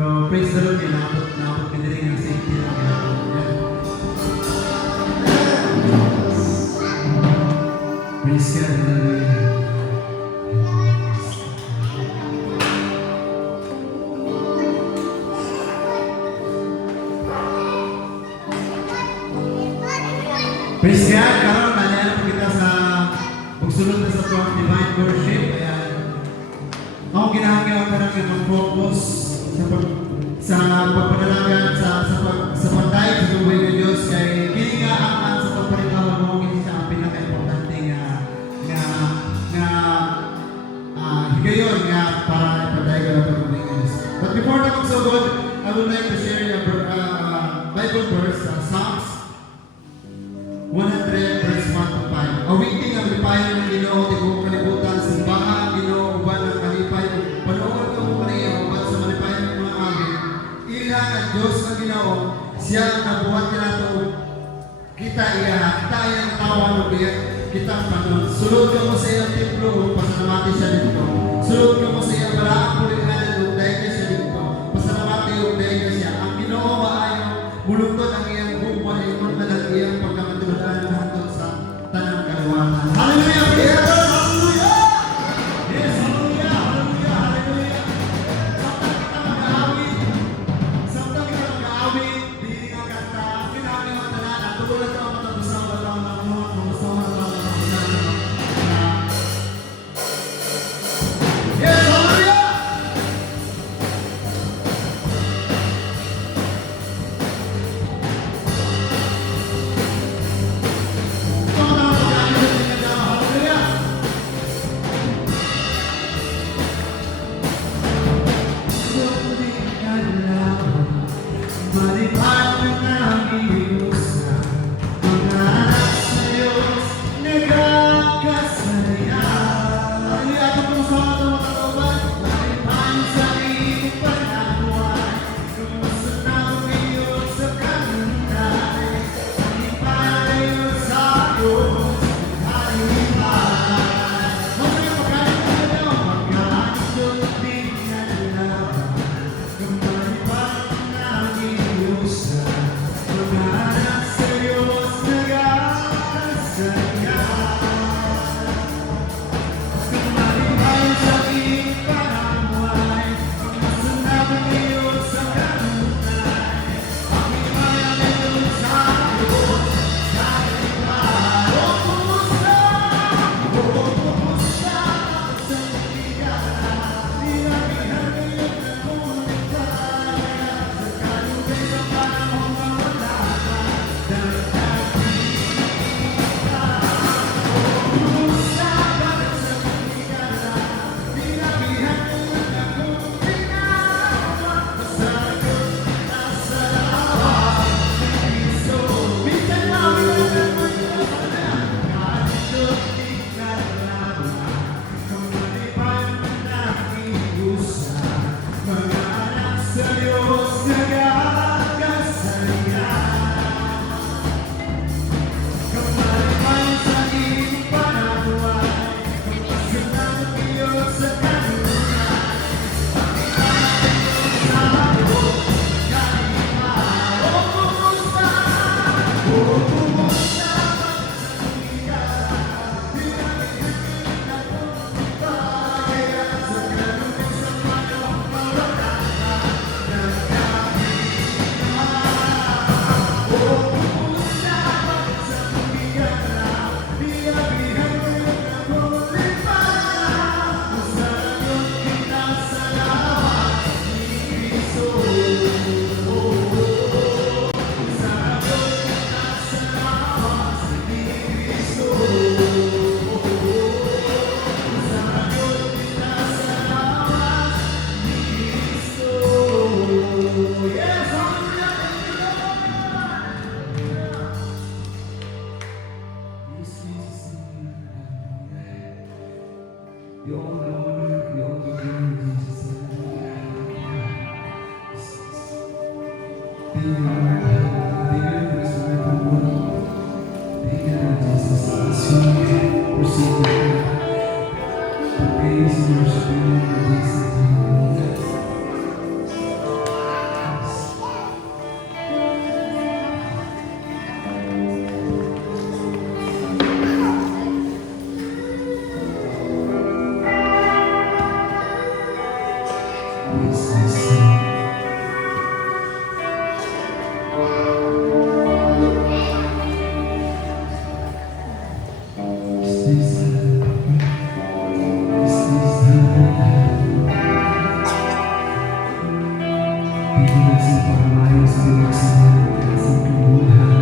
Pero praise the Lord, naabot piniring ng safety lang. Praise God, hallelujah. Praise God, karon nanayan po kita sa pagsunod na sa tuwang divine worship. Ayan. Ako ginahangyaw ka namin mag-focus sa pagpanalagan, sa pantay, sa buhay ng Diyos. Kaya kini nga ang sa pagparintawan mo, hindi siya ang pinaka-importante higayon nga para ipadayo ka na ito ng Diyos. But before na magsugod, I would like to share a Bible verse, Psalms 100 verse 1 to 5. Awiting ang lipayan ng Ginoo, tigong kalibutan, simbahan, Ginoo, uban ng kalipay, panood ka mo kaniya, uban sa malipayan ng mga awit. Ilang ang Diyos ang Ginoo, siya ang nabuhat niya nato. Kita ang tawan o kita ang panon. Sulod ka mo sa iyang templo, pasalamati siya dito. Sulod ka mo sa iyang balaang pulihan, dahil ka siya dito. Pasalamati o dahil ka siya. Ang Ginoo maayo, bulutod ang iyang buhay, kung talag iyang pagkamatulutan ng hantod sa tanang kaliwatan. Hallelujah! Hallelujah! Yes, hallelujah! Hallelujah! Hallelujah! Samtang kita mag-aawit, hindi nga kanta, pinakang ang tanan, at tulad ka ang matapusang batang ng mga kumustawa sa mga yes, hallelujah! Pilihan sa pagmamayo sa pinagsaman at sa pagmulahan.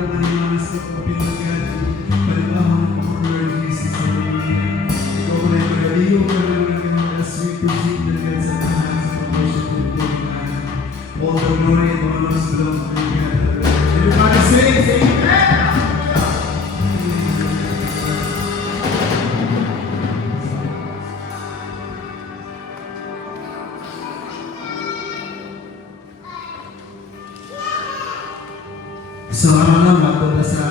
ako manimanas ko o pinagyan. Palibahan ko ang Lord Jesus sa Maria. Ikaw na yung magaliyo ka ng mga as we proceed na God sa tahan sa promotion ng Pilipinas. All the glory and honors belong to God. Everybody sing! So, ano lang, magpunta sa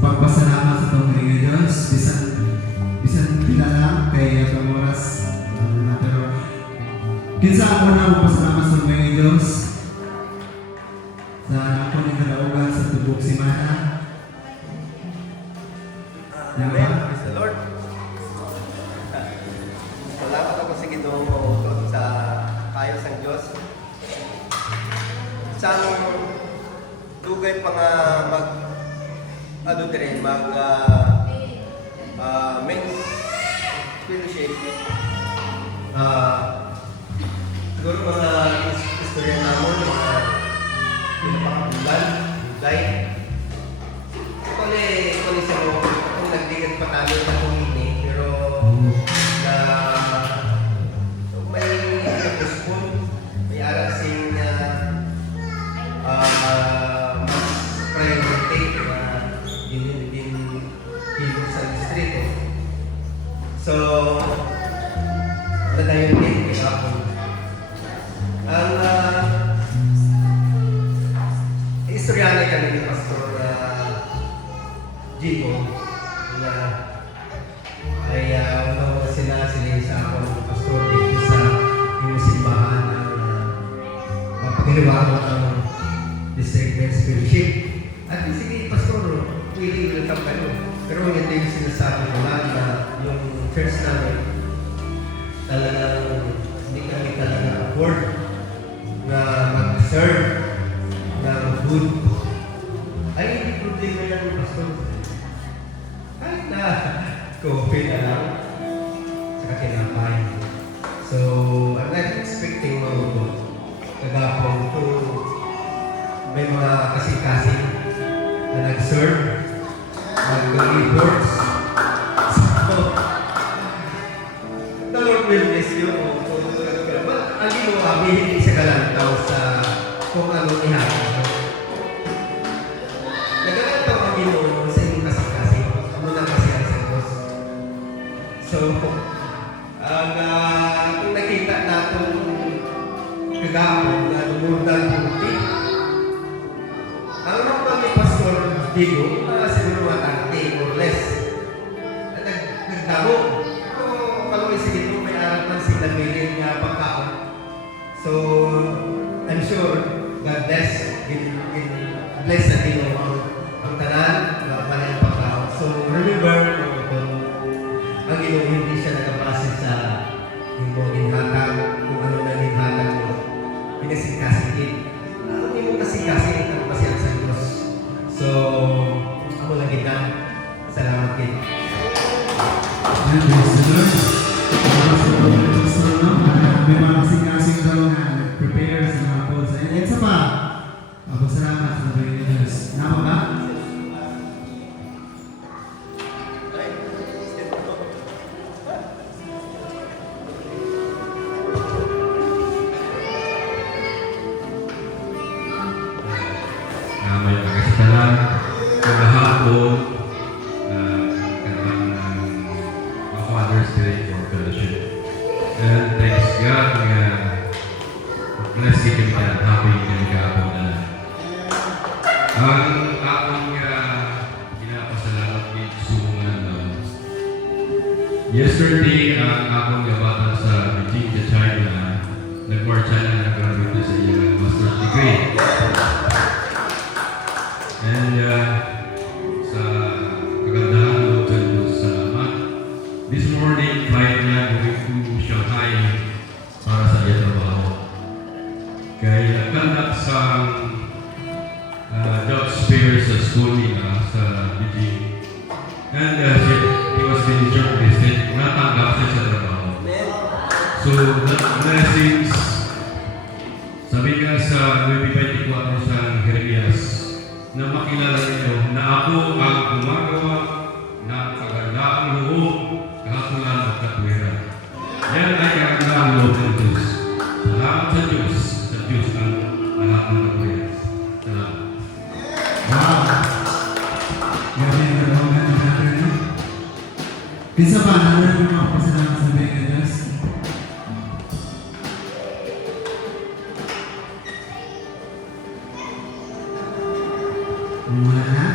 pagpasalamat sa itong mga Diyos. Bisan kilala kay Kamoras. Pero, kinsa ako na magpasalamat sa mga Diyos sa ako ng kalaugan sa tubok simana. Amen. Praise the Lord. Salamat ako sa Ginoo tungkol sa kayos ng Diyos. Isang dugay pa nga men's fellowship. Siguro mga istorya namon, mga pinapakabulan, live. Kung sa mo, kung nagdigat pa tayo na kumini, pero na may nag-respond, may arasing mas priority na din sa distrito. So, nadayon din kaya ako. Ang istorya kami ni Pastor Jico na ay una sila sa ako ng pastor dito sa yung simbahan ng mapagaliwaan ng district men's fellowship. At sige, pastor, willing welcome kayo. Pero hindi yung sinasabi nila na yung church namin talagang hindi kami talaga afford na mag-serve ng food. Ay, hindi problema yan, pastor. Kahit na coffee na lang saka kinapay. So, I'm not expecting kagapong to may mga kasing-kasing na nag-serve, nag-reports. So, the Lord will bless you. But ang ginawa, hindi siya kalantaw sa kung anong ihapon. Nagalantaw ang ginawa sa inyong kasing-kasing. Ano na kasi ang sa Diyos. So, kung nakita natin kagapon na lumurdan puti, ang naman ni Pastor Digo, siguro mga 30 or less, nagdamo. Pero kalau sige ito, may arap man sila bilin nga pagkaon. So, I'm sure God bless, bless na din ang tanan, mga yung pagkaon. So, remember, ang Ginoo hindi siya nagabase sa yung ginhatag, kung ano na ginhatag mo, pinasingkasigit. Ano yung kasingkasigit ang pasyan sa Diyos. So, ako lang kita. Salamat kita. And praise the Lord. May mga kasing-kasing daw na prepare sa mga calls. And isa pa, salamat sa mga Diyos. Nama ba? May pagkasitalan sa hapon Father's Day for Fellowship. And thanks God nga bless you kami ka happy kami kahapon na ang akong ginapasalamat kay Sumungan yesterday ang akong gabatan sa Beijing sa China nag-more China nag-graduate sa iyong master's degree. And sa kagandahan mo dyan sa salamat. This morning, flight niya going to Shanghai para sa iya trabaho. Kaya nagkandak sa Dutch Spears sa school nila sa Beijing. And he was being shortlisted. Natanggap siya sa trabaho. So, blessings. Sabi nga sa 24 sa Jeremias, na makilala ninyo na ako ang gumagawa ng kagandaang loob, kahakulan at katwiran. Yan ay kagandaang loob ng Diyos. Salamat sa Diyos. Sa Diyos ang lahat ng katwiran. Salamat. Wow! Grabe yung nalawagan ng natin, no? Kinsa ba, naroon yung mga pasalamat sa Bega Diyos? Wala na?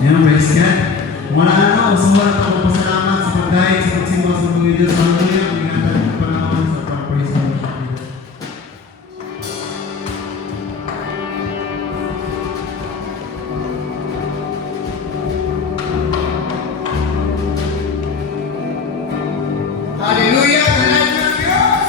Yan, praise God. Wala na, usuwan at ako pasalamat sa pagdahil sa pagsimba sa mga Diyos. Hallelujah, ang ingatan ng panahon sa praise and worship. Hallelujah! Salamat ng Diyos!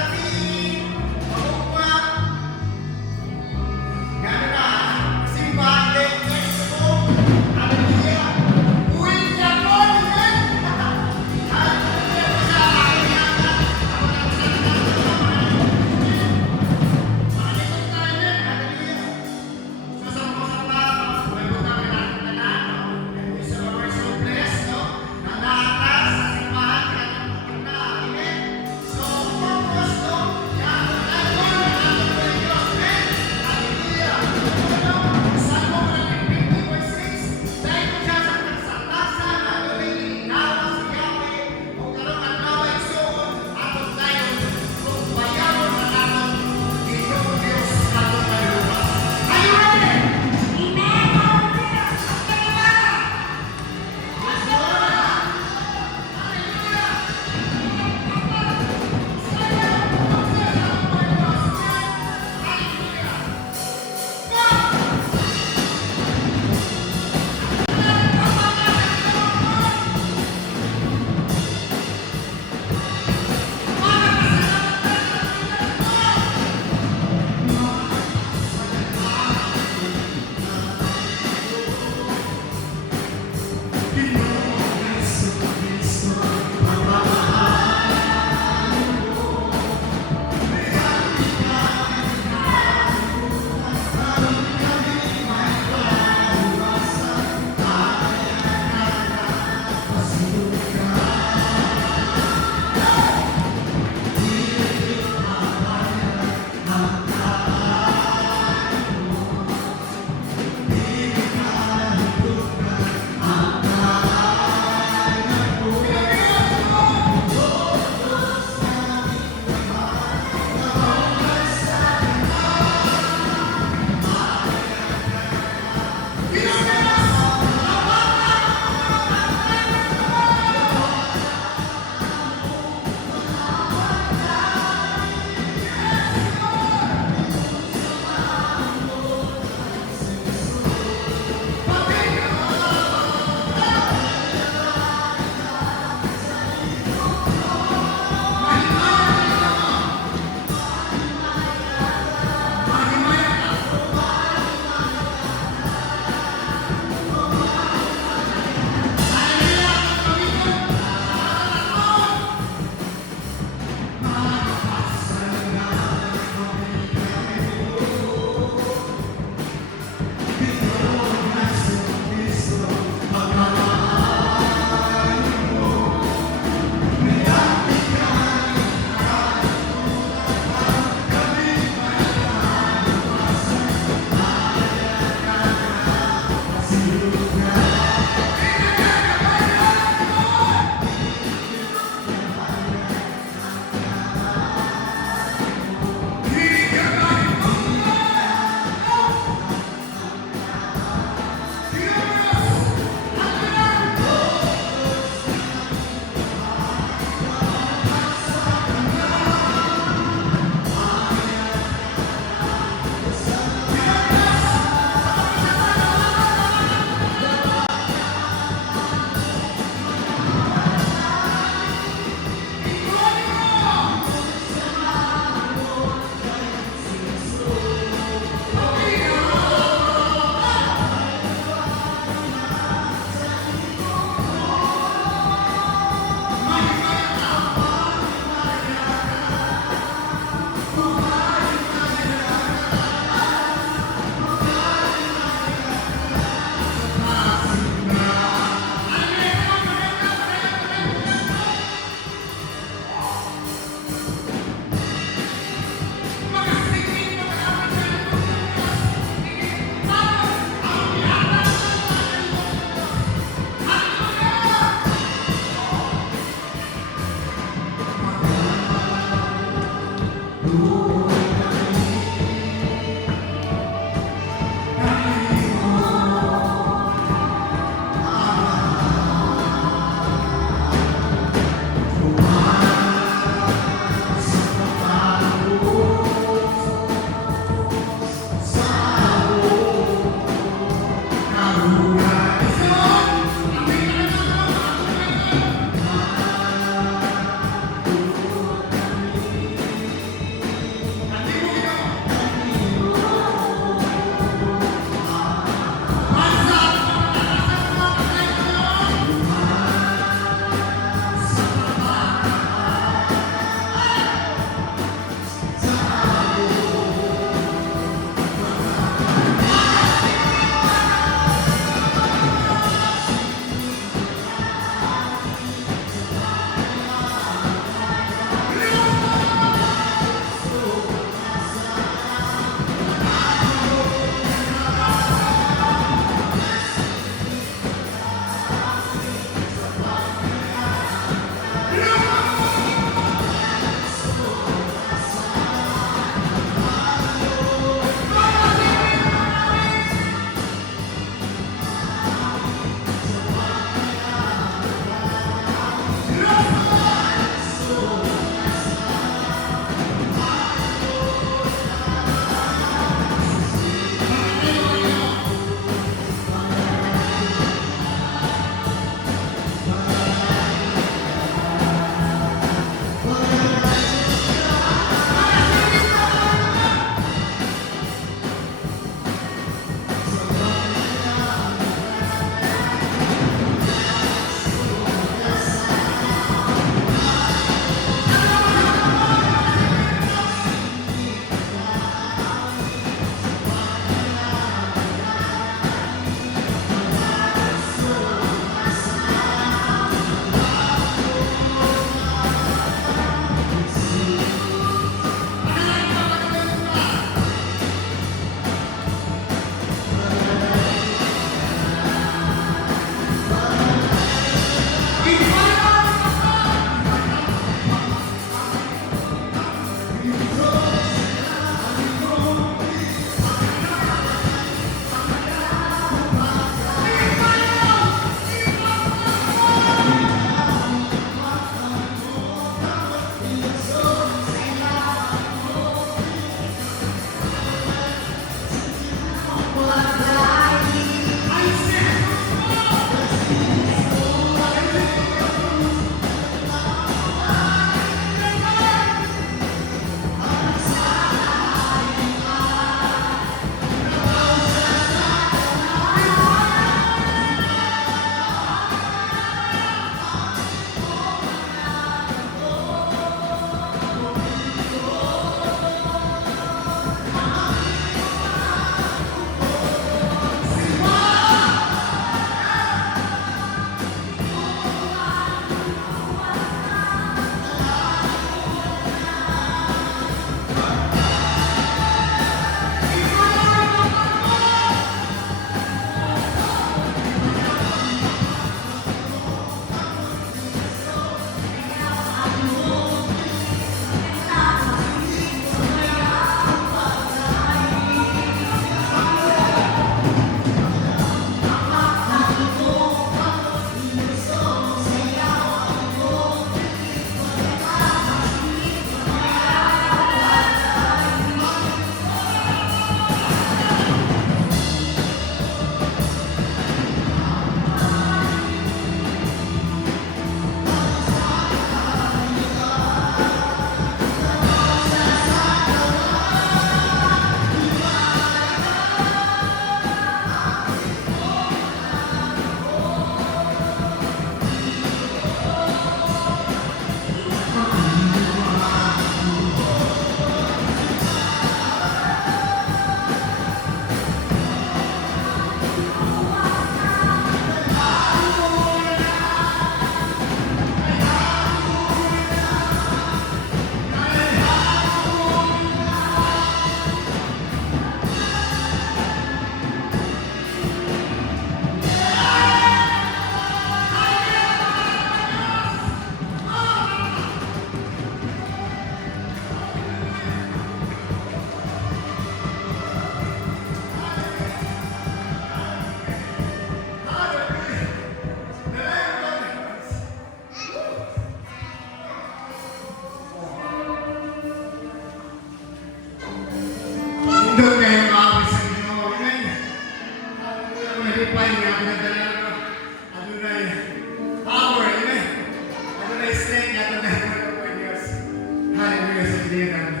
sasabihin namin.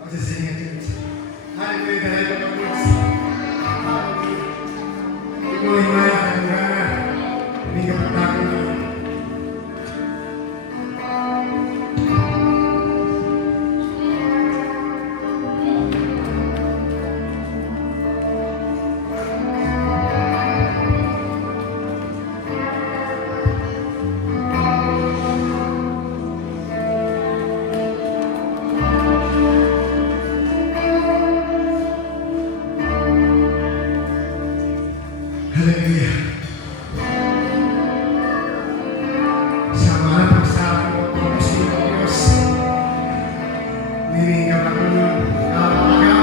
Ako sasabihin natin. Hallelujah, dahil ako ng Diyos. Ikaw ay maya at hangganan. Hindi ka patako na. Hallelujah. Sa mga pagsabi mo ito, gusto ng Diyos. Niringgan ako ng nakakagawin ninyo.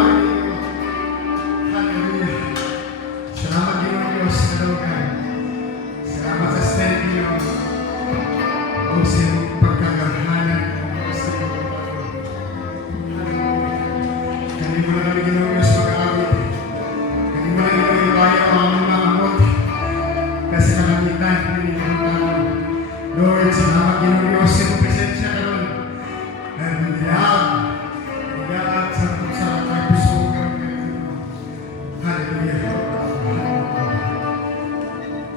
Hallelujah. Salamat din ang Diyos sa dalugan. Salamat sa strength niyo. O sa inyong pagkagarhanan ng Diyos sa iyo. Kami mo na kami ginawa Diyos mag-aawit. Kami mo na ginawa iwaya ang aming mga amot. Kasi kalamitan ng inyong tao. Lord, salamat din ang Diyos sa iyong presensya ka ron. Dahil nilahag sa mga puso ko ka rin. Hallelujah.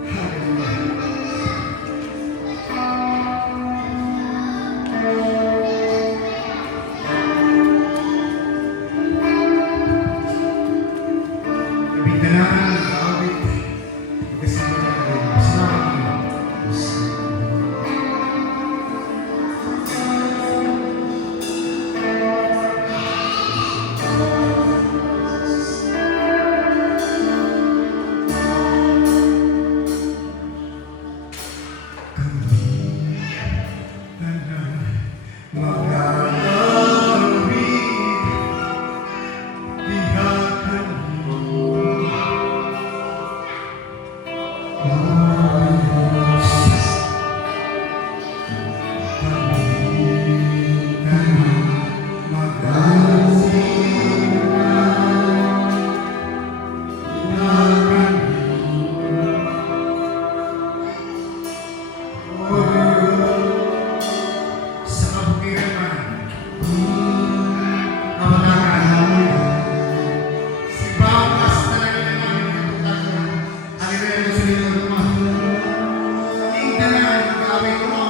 Hallelujah. Kabintalaan ng awit. Magkasama na kayo. Salamat din. Sa kabukiran man, si Baukas talaga na namin kapuntahan. Hallelujah, gusto nito naman. Hindi talaga mag-away ko mo.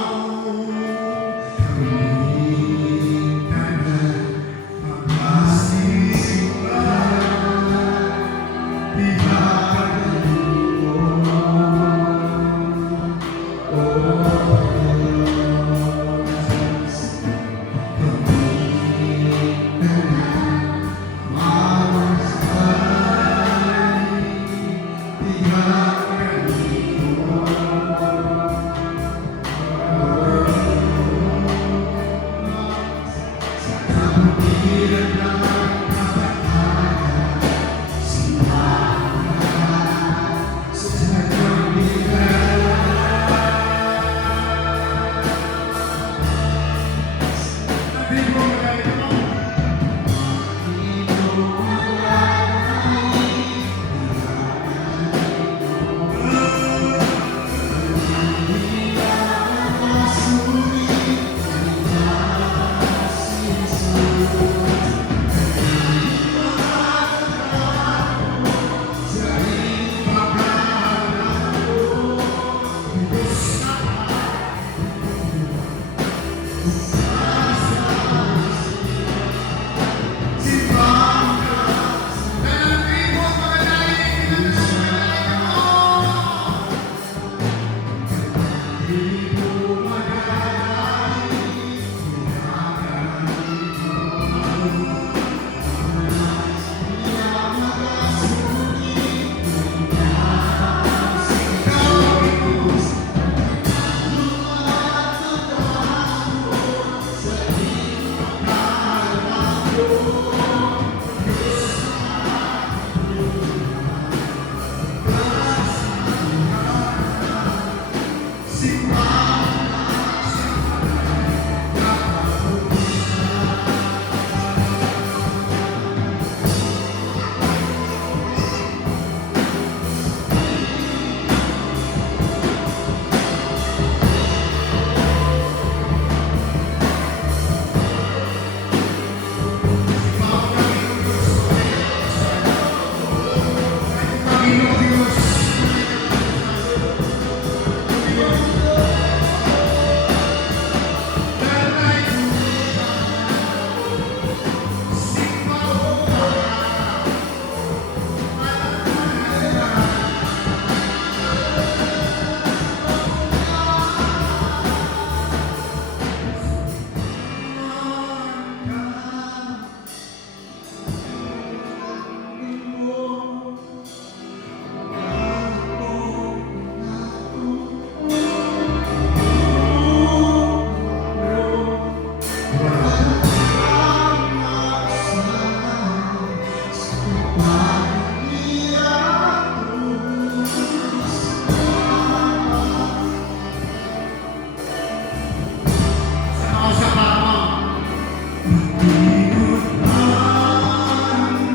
Magtinutang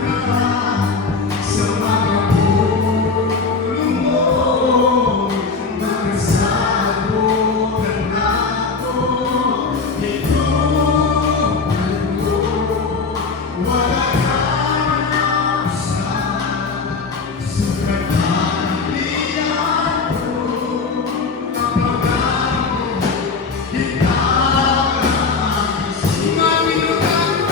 ka sa mga puno mo. Magkasabot ka na ako. Hinupan mo. Wala kang sukat ang liyan ko. Kapag ako ikaw ang magtinutang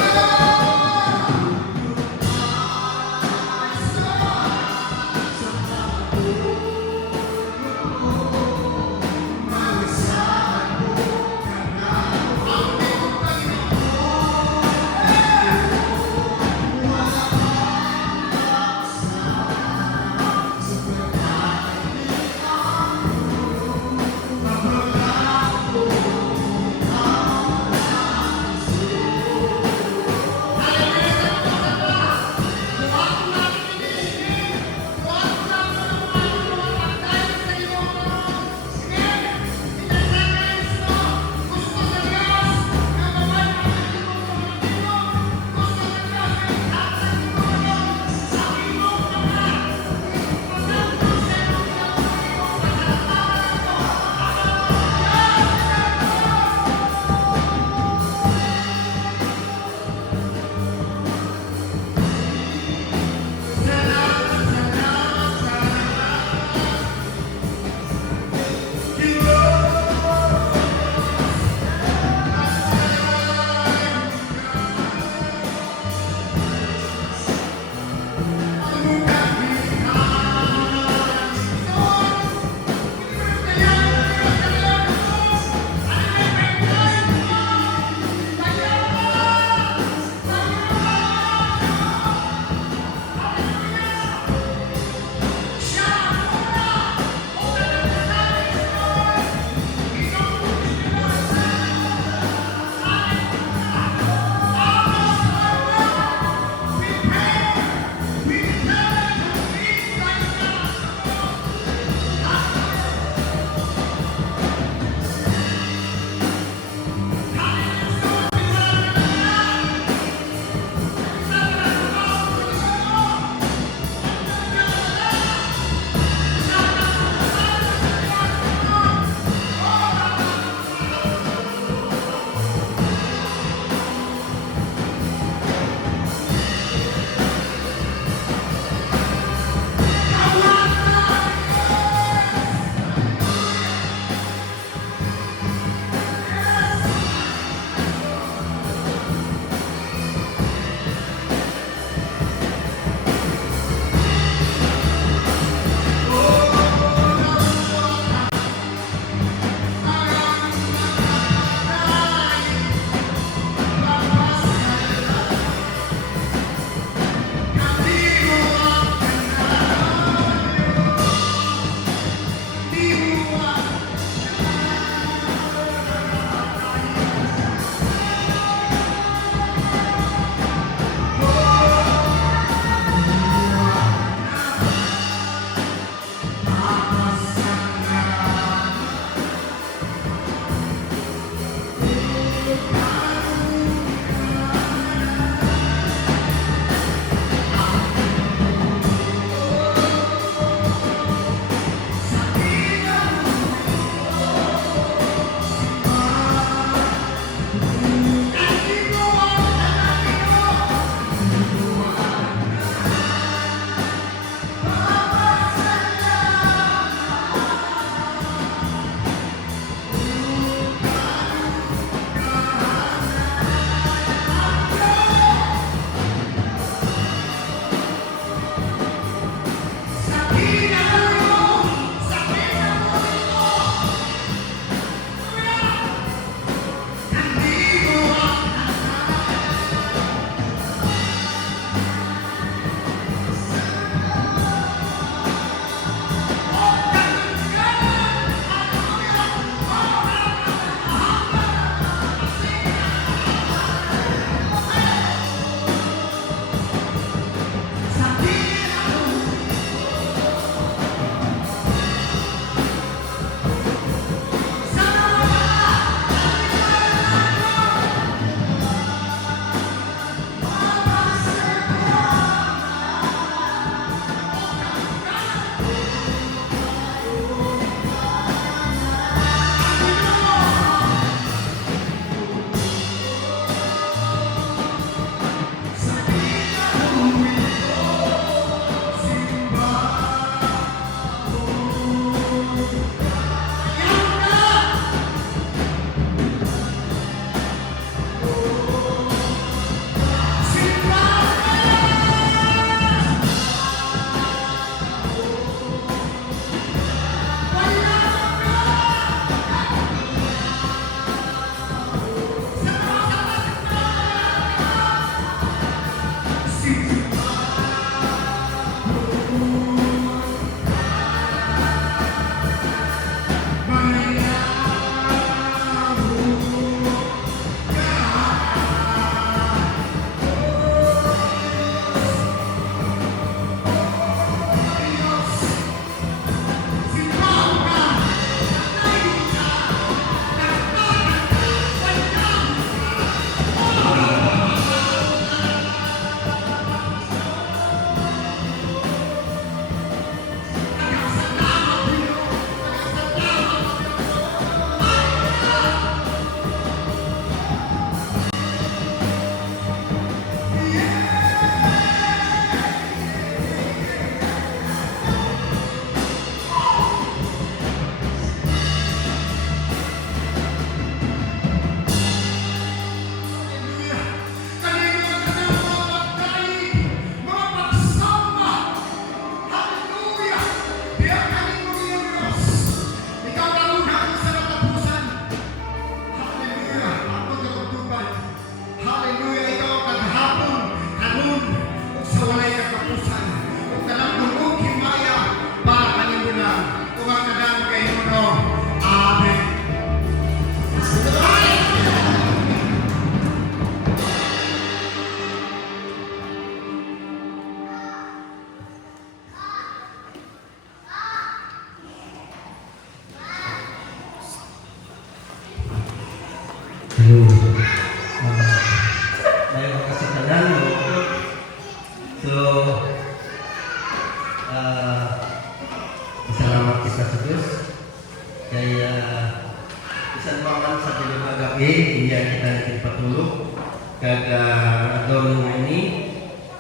Kag adon mo ini,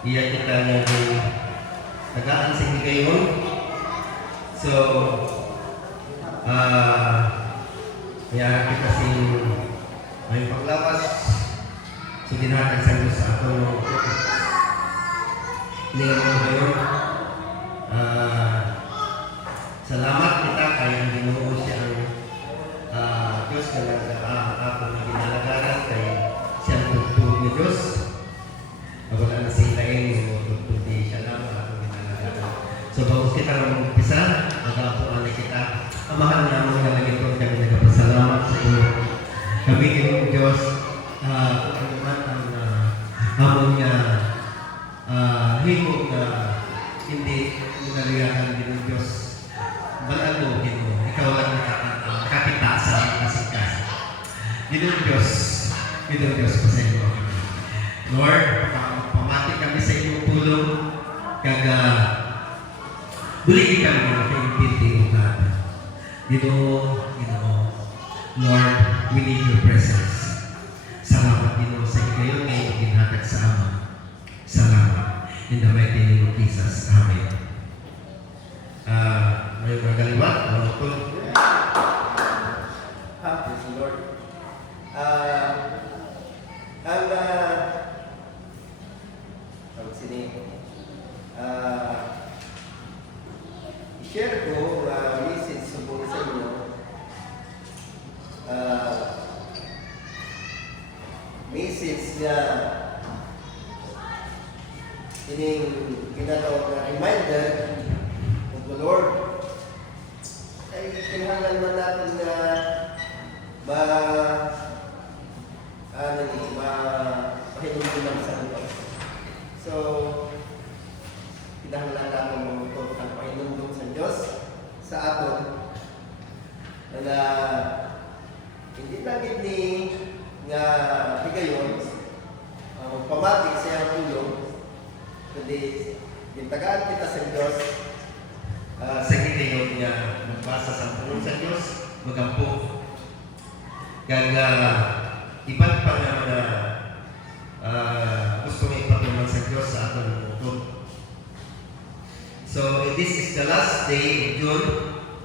iya kita nga tagaan sa higayon. So, mayara kita sing may paglawas. So, dinhatag sa Diyos sa ato ng hindi nga mga ngayon. Salamat kita kay ang Ginoo siya ang Diyos na ako na ginalagaran kay siyang tugtog ni Diyos. Wala na silain mo tugtog di siya lang ako ginalagaran. So bago kita nang umpisa, mag-aapuan na kita. Ang mahal namin na lagi ito kami nagpasalamat sa iyo. Kami Ginoo Diyos, kung naman ang amon niya himo na hindi naliyakan din ng Diyos. Balaan mo, Ginoo. Ikaw lang nakakita sa kasikas. Ginoo Diyos, pasensya mo. Lord, pamati kami sa iyong tulong. Kaga, buligin kami ng kaintindi o God. Ginoo, Lord, we need your presence. Salamat, Ginoo, sa ikayon ngayon ginhatag sa amin. Salamat. In the mighty name of Jesus. Amen. May mga kaliwat, mga utol. Praise the Lord. I-share ko message sa buong sa inyo. Message na ining kinatawag na reminder of the Lord. Ay kailangan man natin na pahinumdulan sa Diyos. So, kinahanglan natin mamutot ang pahinumdum sa Diyos sa aton na hindi lagi ni nga higayon pamati sa iyang tulong kundi gintagaan kita sa Diyos Sa ginayon niya, magbasa sa tulong sa Diyos, magampo. Kaya iba't pa naman na gusto nga ipatulang sa Diyos sa ating utod. So, this is the last day of June,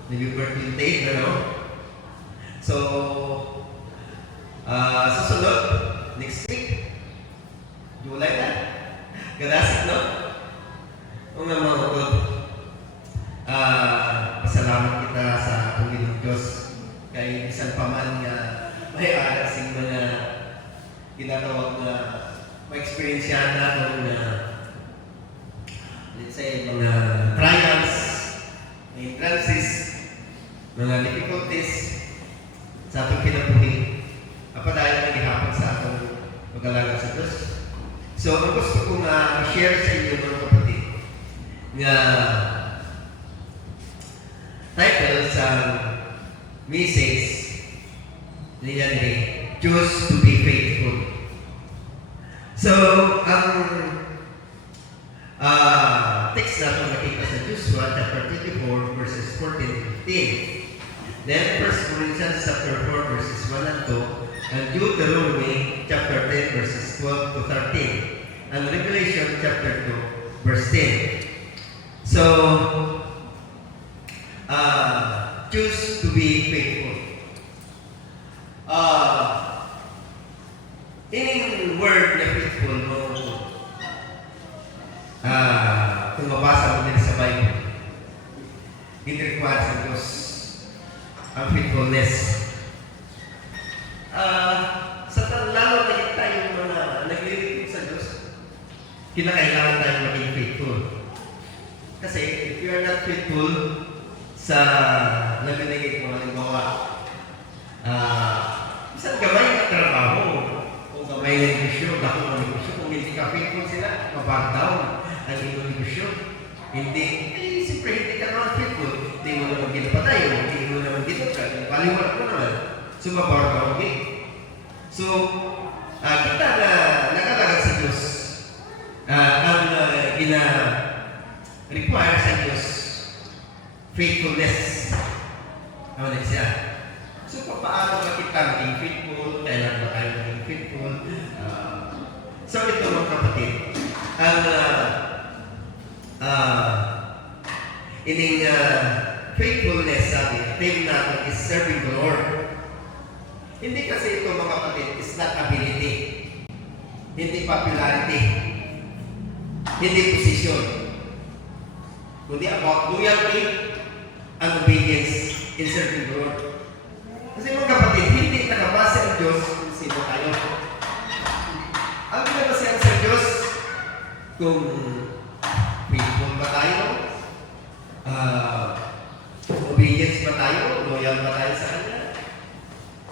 November 28, ano? So, susunod, next week, July na. Gadasik, no? Kung nga mga utod, pasalamat kita sa atong Ginoo Diyos kay bisan pa man nga may ara sing mga ginatawag na ma-experience natin na let's say mga trials, hindrances, mga difficulties sa atong kinabuhi. Apa dahil na gihapon sa atong pag-alaga sa Diyos. So, ang gusto ko na share sa inyo mga kapatid nga title sa message niya ni Choose to be faithful. So, ang text natin nakita sa Joshua chapter 24 verses 14 to 15. Then 1 Corinthians chapter 4 verses 1 and 2, and Deuteronomy chapter 10 verses 12 to 13, and Revelation chapter 2 verse 10. So, choose to be faithful. In word na faithful mo, kung mabasa mo din sa Bible, in-require sa Diyos ang faithfulness. Lalo na tayong mga naglilingkod sa Diyos, kinakailangan tayong maging faithful. Kasi if you are not faithful sa nabinigay ko halimbawa, isang gamay na trabaho o gamay na negosyo, dako ng negosyo, kung hindi ka faithful sila, mabardown ang iyong negosyo. Hindi, siyempre hindi ka naman faithful. Hindi mo naman ginapatay, hindi mo naman ginapatay, paliwanag mo naman. So, mabardown din. So, kita na nakalagay sa Diyos, ang require sa Diyos, faithfulness. Ano na siya? So, paano ba kita maging faithful? Kailan ba tayo maging faithful? So ito mga kapatid, ang ining faithfulness sabi, theme natin is serving the Lord. Hindi kasi ito mga kapatid is not ability, hindi popularity, hindi position, kundi about loyalty and obedience in serving the Lord. Kasi mga kapatid, hindi nakabase ang Diyos kung sino tayo. Ang pinabasihan sa Diyos kung faithful ba tayo, obedience ba tayo, loyal ba tayo sa Kanya.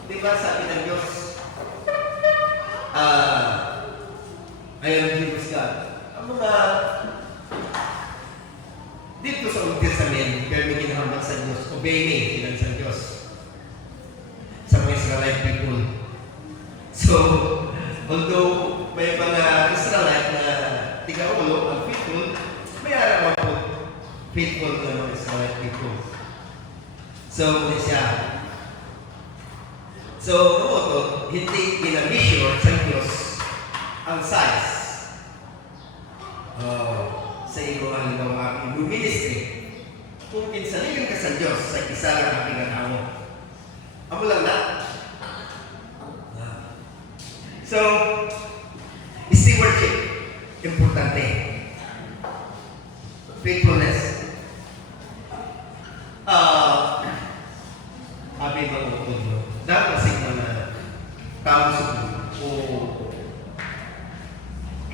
Di ba sabi ng Diyos, I am Jewish God. Ang mga dito sa Old Testament, pero may ginahambang sa Diyos, obey me, silang sa Diyos. Sa mga Israelite people. So, although may mga Israelite na tiga-ulo ang faithful, may araw po faithful na mga Israelite people. So, siya. So, hindi ginamisure sa Diyos ang size sa iyong halimbawa ang ministry. Kung pinsaligan ka sa Diyos sa isa ng aking natawa. Amo lang na. So, stewardship, importante. Faithfulness. Abi ba ukod mo? Dapat kasi mga tao sa o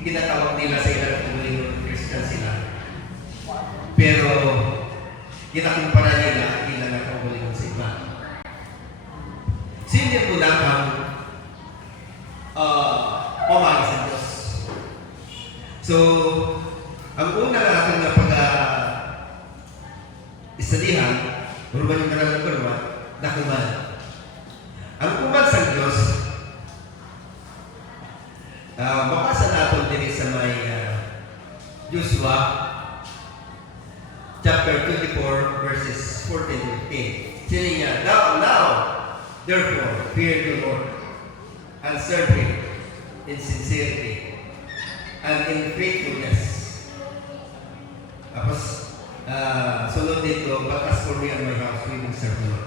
ginatawag nila sa ilang kumuling Christian sila. Pero, ginakumpara nila ilang kumuling sa iba. Sino yung dapat pamahal sa Diyos? So, ang una natin na pag-istadihan, urban yung karal ng kurma, nakuman. Ang kuman sa Diyos, mabasa natin din sa may Joshua chapter 24 verses 14 to 15. Sino niya, now, therefore, fear the Lord and serve Him in sincerity and in faithfulness. Tapos, sunod dito, but as for me and my house, we will serve the Lord.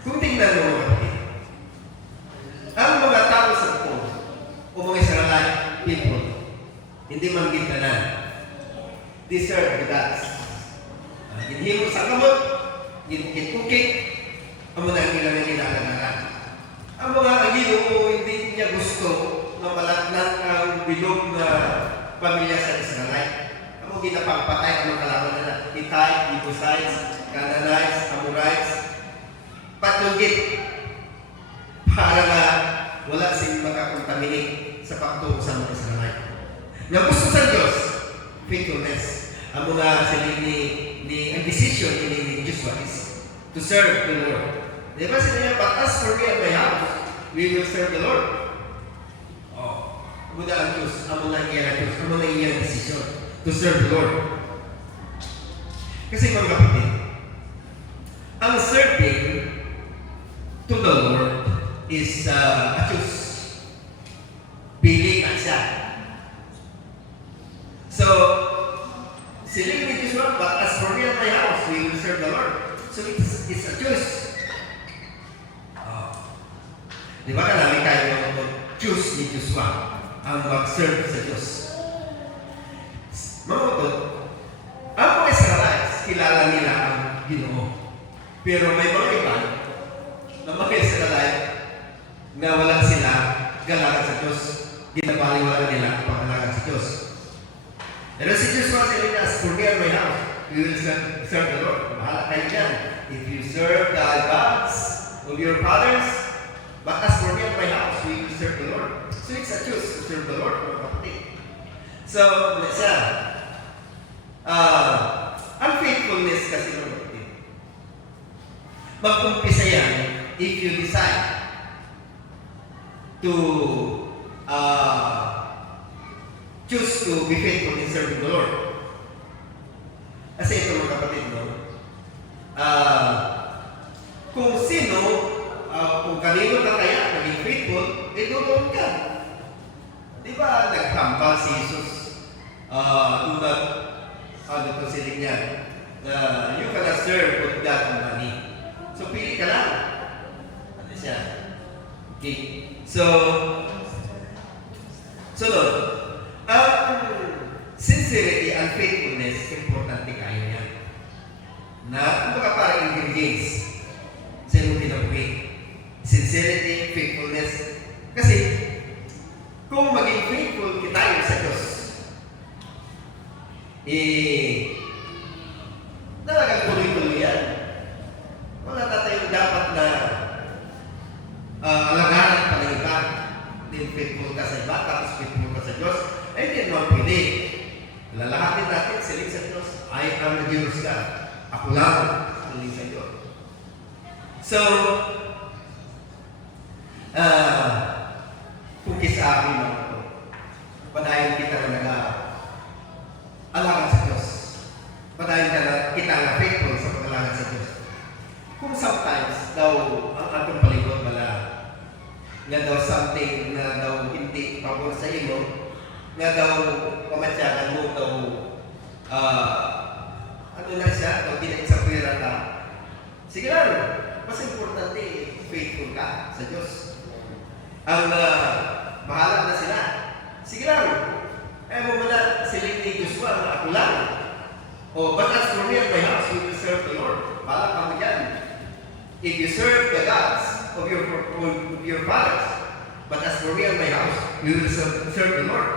Kung tingnan mo mga kapatid, ang mga tao sa ito, o mga Israelite people, hindi man gintanan, they serve the gods. Ginhimo sa kamot, gintukik, ang mga ilang na ginagalan. Ang mga Ginoo hindi niya gusto na malatnan ang bilog na pamilya sa Israelite. Ang mga ginapagpatay ang mga kalaban na Hittite, Jebusites, Canaanites, Amorites, patunggit para na wala silang makakontaminate sa pagtuo sa mga Israelite. Nga gusto sa Diyos, faithfulness. Ang mga ang decision ni Joshua is to serve the Lord. Diba sila niya, but as for me and my house, we will serve the Lord. Muda ang Diyos, amo na iya ang Diyos, amo na iya ang decision to serve the Lord. Kasi mga kapatid, ang serving to the Lord is a choose. Pili na siya. So, siling ni Joshua, but as for me and my house, we will serve the Lord. So, it's a choice. Di ba namin tayo mag-choose ni Joshua ang mag-serve sa Diyos? Mga kapatid, ang mga Israelites, kilala nila ang Ginoo. Pero may mga iba na mga Israelite na wala sila galakan sa Diyos. Ginabaliwala nila ang pangalakan sa Diyos. Pero si Joshua sa inyo, as for me and my house, we will serve the Lord. Mahala kayo dyan. If you serve the gods of your fathers, but as for me and my house, we will serve the Lord. So it's a choice to serve the Lord. So, let's say, unfaithfulness kasi ng kapatid. Mag-umpisa yan if you decide to choose to be faithful in serving the Lord. Kasi ito mga kapatid, no? Kung sino, kung kanino ka kaya naging faithful, doon ka. Di ba, Jesus, do not, ano to siling niya, you cannot serve both God and money. So, pili ka lang. Ano siya? Okay. So, sunod. Sincerity and faithfulness, importante kayo yan. Na, kumbaga parang ingredients sa iyong kinabuhi. Sincerity, faithfulness. Kasi, kung maging faithful tayo sa Diyos, talagang tuloy-tuloy yan. Wala na tayong dapat na alagaran pa ng iba. Hindi faithful ka sa iba, tapos faithful ka sa Diyos. Ay, hindi naman pwede. Lalahatin natin, siling sa Diyos. I am the Diyos ka. Ako lang, siling sa Diyos. So, kung kisa akin naman ito, padayon kita na nag-alagan sa Diyos. Padayon kita na faithful sa pag-alagan sa Diyos. Kung sometimes daw ang atong palibot nga daw something na daw hindi pabor sa imo, nga daw pamatyagan mo daw ano na siya, daw pinagsapuiran ka. Sige lang, mas importante, faithful ka sa Diyos. Ang bahala na sila. Sige lang, ayaw mo na siling ni Joshua na ako lang. O, but as for me and my house, we will serve the Lord. Bahala ka mo yan. If you serve the gods of your fathers, but as for me and my house, we will serve the Lord.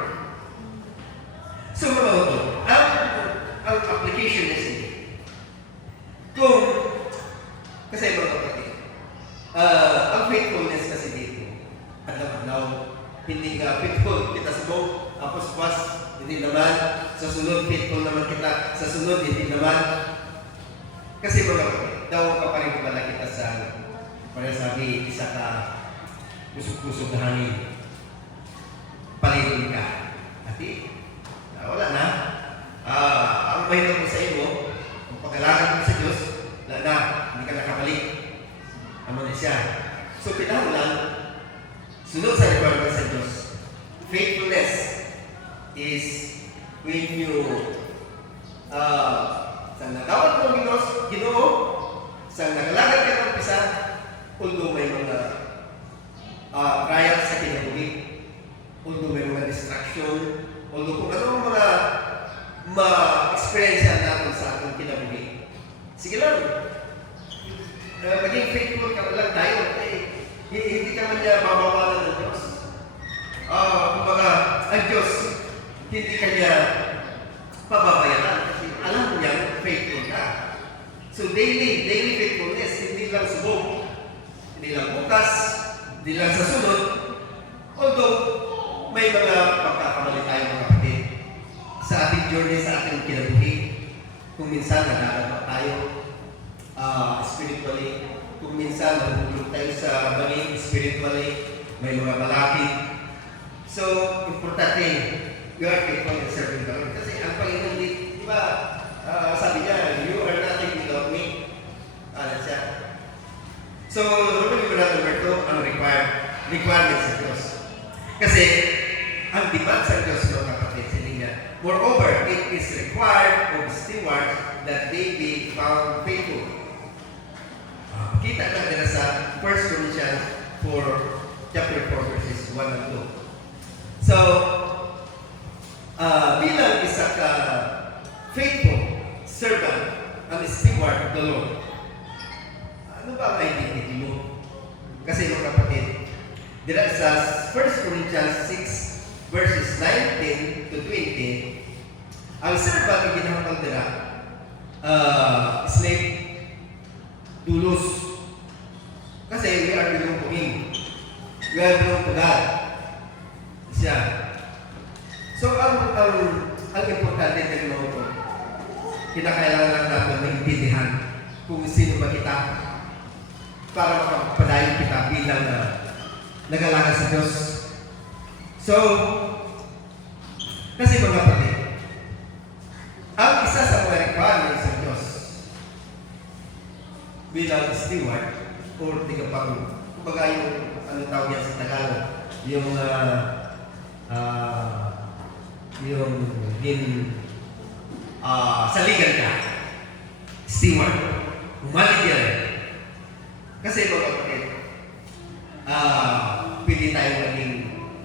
So, mga ito, ang application is hindi. Kasi mga kapatid, ang faithfulness kasi dito, adlaw-adlaw, hindi ka faithful, kita sa mo, tapos pas, hindi naman, sa sunod, faithful naman kita, sa sunod, hindi naman. Kasi mga kapatid, daw kaparin pala kita sa, para sabi, isa ka, pusok-pusok na hangin, palitin ka. Ati, wala na. Ang mahirap mo sa iyo, kung pag-alagan mo sa Diyos, hindi ka nakabalik. Ano na siya. So, pinahanglan, sunod sa requirement sa Diyos. Faithfulness is when you sa natawad mo Ginoo, sa nagalagan ka ng umpisa, although may mga trials sa kinabuhi, although may mga distraction, although kung ano mga ma-experience natin sa ating kinabuhi. Sige lang, maging faithful ka lang tayo. Hindi ka man niya mabawalan ng Diyos. Kumbaga, ang Diyos, hindi ka niya pababayaran. Kasi alam mo niya, faithful ka. So daily faithfulness, hindi lang subok, hindi lang bukas, hindi lang sa sunod. Although, may mga pagkakamali tayo mga kapatid sa ating journey, sa ating kinabuhi. Kung minsan naglalaba tayo spiritually, kung minsan nahulog tayo sa bangin spiritually, may mga balakid. So, importante, you are faithful in serving the Lord. Kasi ang Panginoon, di ba, sabi niya, you are nothing without me. Ano siya? So, remember number 2, ang requirement sa Diyos. Kasi, ang demand sa Diyos, mga kapatid, sining niya. Moreover, it is required of stewards that they be found faithful. Kita natin sa 1 Corinthians 4, chapter 4, verses 1 and 2. So, bilang isa ka faithful servant and steward of the Lord, ano ba ang identity mo? Kasi mga kapatid, dila sa 1 Corinthians 6, verses 19 to 20, ang servant ang ginahanggang dila, slave, dulos. Kasi we are belong to Him. We are belong to God. Siya. So, ang importante din mo ito, kinakailangan lang natin maintindihan kung sino ba kita para makapadayon kita bilang nag-alaga sa Diyos. So, kasi mga kapatid, ang isa sa mga requirements sa Diyos bilang steward or tigapang, kumbaga yung, ano tawag yan sa Tagalog, yung saligan ka, steward, manager. Kasi mga kapatid, pwede tayong maging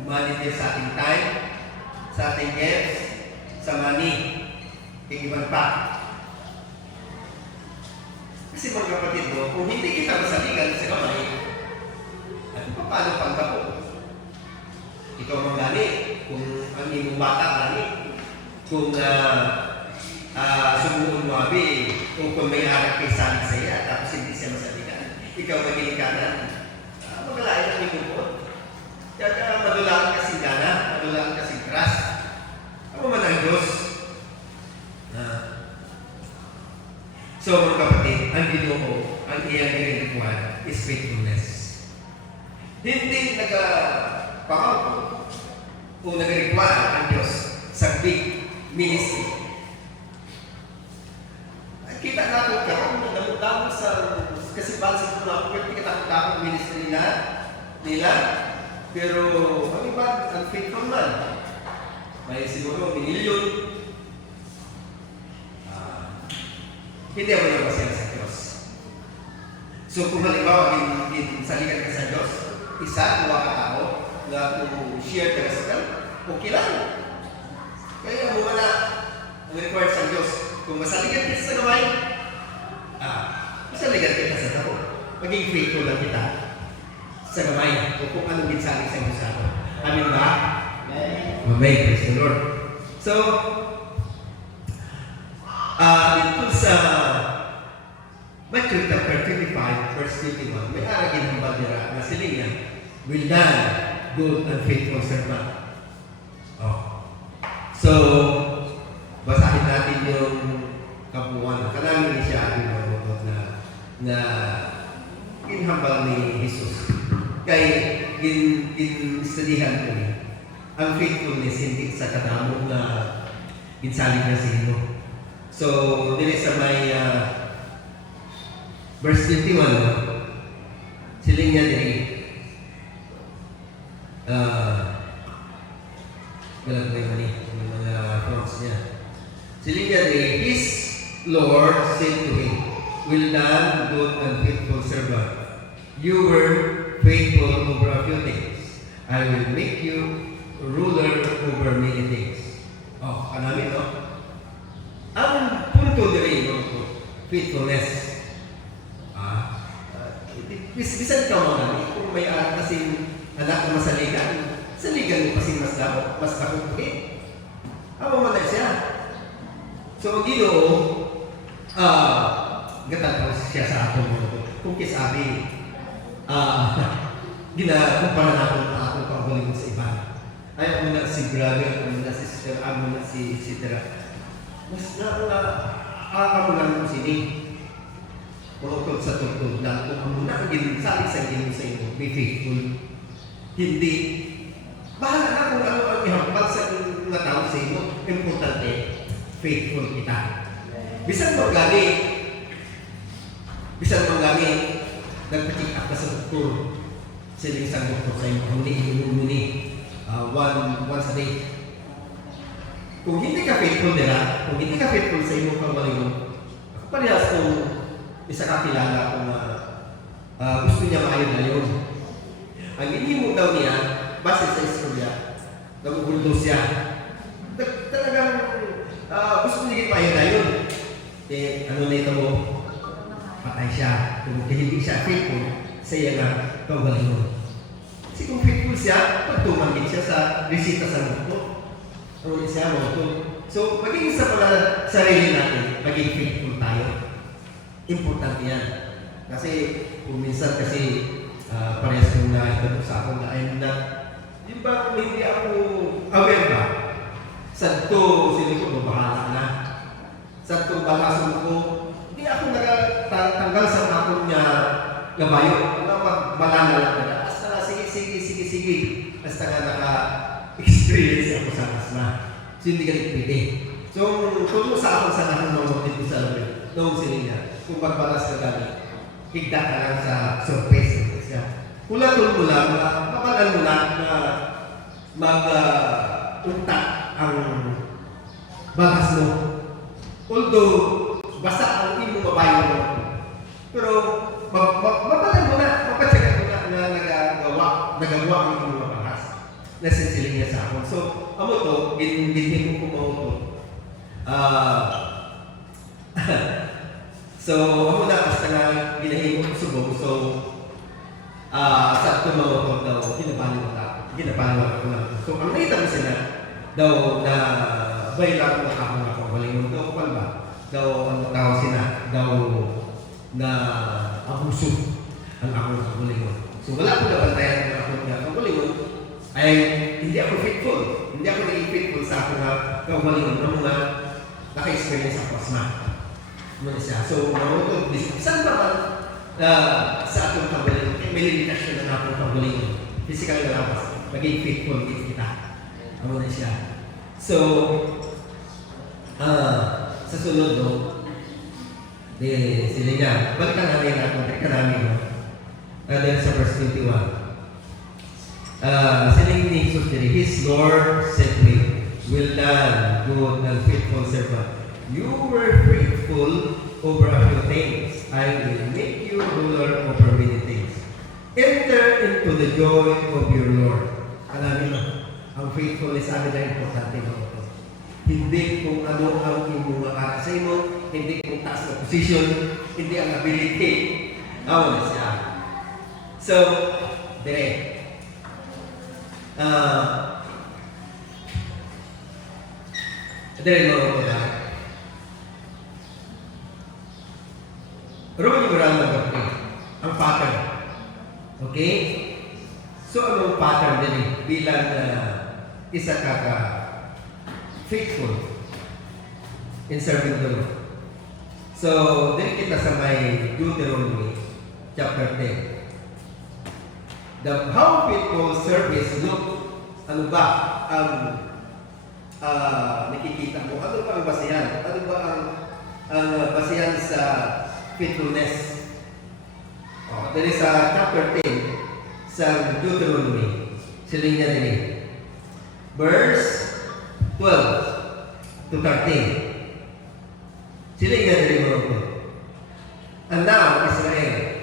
manager sa ating time, sa ating gifts, sa money, yung ibang pa. Kasi mga kapatid mo, kung hindi kita masaligan sa kamay, at paano pagkapo? Ikaw manggani, kung ang iyong bata gani, kung sumuon mo abi, kung may harap kay salig sa iya, tapos hindi siya masaligan, ikaw maging kanan, magalain ang iyong po. Kaya madulaan kasing gana, madulaan kasing trust. Ako man ang Diyos. So mga kapatid, ang Ginoo, ang iyang ginagawa is faithfulness. Hindi nagpapakaw o nag-require ang Diyos sa big ministry. Kita natin karoon ng damot-damot sa kasipan sa mga pwede kita ministry nila. Pero ang iba, unfaithful man. May siguro minilyon. Hindi ako nabasyan sa Diyos. So kung halimbawa saligan ka sa Diyos, isa, dua ka tao, na kung share ka sa okay lang. Kaya mo na ang required sa Diyos. Kung masaligan kita sa gamay, masaligan kita sa tao. Maging faithful lang kita sa gamay o kung anong minsalig sa Diyos ako. Amin ba? Amen. Praise the Lord. So, dito sa Matthew chapter 25, verse 21, may aragin ng bandera na siling niya, well done, good and faithful servant. So, basahin natin yung kabuuan. Kanangin siya na inhambal ni Jesus. Kaya studihan ko niya. Ang faithfulness hindi sa kadamo na ginsalig na sa inyo. So, dili sa may verse 21, siling niya dili galang ba yung mga thoughts niya. Siling niya dili, his Lord said to him, well done, good and faithful servant. You were faithful over a few things. I will make you ruler over many things. Kanami, no? Ang punto diri, no? Faithfulness. Bisan ka mo na, kung may anak kasing anak na masaligan, saligan mo kasing mas kakumpit. Amo man na siya. So, Ginoo, gatataw siya sa ato mo. Kung kisabi, ginakumpara natin ang atong pagbaling sa iba. Ayaw mo na si brother, ayaw mo na si sister, ayaw mo na si etc. Mas mo lang kung sini. Purutod sa tutod lang kung ano na salig sa inyo sa inyo, be faithful. Hindi. Bahala na kung ano ang ihambal sa mga tao sa inyo. Importante, faithful kita. Bisan manggani, nagpatik up na sa doktor. Siling sa doktor sa inyo, hindi once a day. Kung hindi ka faithful nila, kung hindi ka faithful sa iyong pagbalingon, ako parehas kung isa kakilala kung gusto niya maayon na yun. Ang inimog daw niya, base sa istorya, naguguldo siya. Talagang gusto niya maayon na yun. Ano na ito mo? Patay siya. Kung hindi siya faithful, siya na pagbalingon. Kasi kung faithful siya, pagtumangin siya sa resita sa mundo. Ano siya mundo. So, maging isa pala sarili natin, maging faithful tayo. Importante yan. Kasi, kung minsan kasi, parehas kong nakita sa akin na I'm not, yung ba hindi ako aware ba? Saan to, sila ko, bahala na. Saan to, balasan ko, hindi ako nagatanggal sa akong niya gabayo. Malala lang na. Basta na, sige. Basta nga naka-experience ako sa asma. So, hindi ka nagpili. So, kung sa akin sa lahat ng mga dito sa lamin, noong sila kung magbalas ka gani, higda ka lang sa surprise siya. Kulatun mo lang, mapalan mo lang na mag-untak ang bagas mo. Although, basta ang imong mabayo mo. Pero, mabalay mo na, mapatsagan mo na nagagawa ang imong mabagas. Nasinsiling niya sa akon. So, amo to, binhin mo ko to. So, amo na, basta na binahin mo ko subong. So, sa ito mga ko daw, ginapaliwan ako na. So, ang nakita mo sila, daw na baylan mo ako walingon daw ko ba? Daw ang tao sila, daw na abuso ang ako walingon. So, wala ko na bantayan ng ako na kawalingon ay hindi ako faithful. Hindi ako naging faithful sa ako na kawalingon ng mga naka-experience ako asma. Muna siya. So, mamutot, saan naman sa atong kawalingon, may limitasyon ng atong kawalingon. Physical na labas, maging faithful din kita. Muna siya. So, sa sunod, no, sila niya, balikan namin natin, balikan namin, no? Dahil sa verse 21. Sila ni Jesus diri, His Lord said to him, "Well done, good and faithful servant. You were faithful over a few things. I will make you ruler over many things. Enter into the joy of your Lord." Alam niyo, ang faithfulness amin na importante mo. Hindi kung ano ang iyong makara sa imo, hindi kung taas na position, hindi ang ability. Awan na siya. So, dire. Dire mo ko na. Roman liberal na ang pattern. Okay? So, anong pattern din bilang isa ka faithful in serving the Lord. So, din kita sa may Deuteronomy chapter 10. How faithful service look, ano ba ang nakikita mo? Ano ba ang basihan? Ano ba ang basihan sa faithfulness? Dali sa chapter 10 sa Deuteronomy, siling niya din verse 12 to 13. Siling niya din mo. And now, Israel,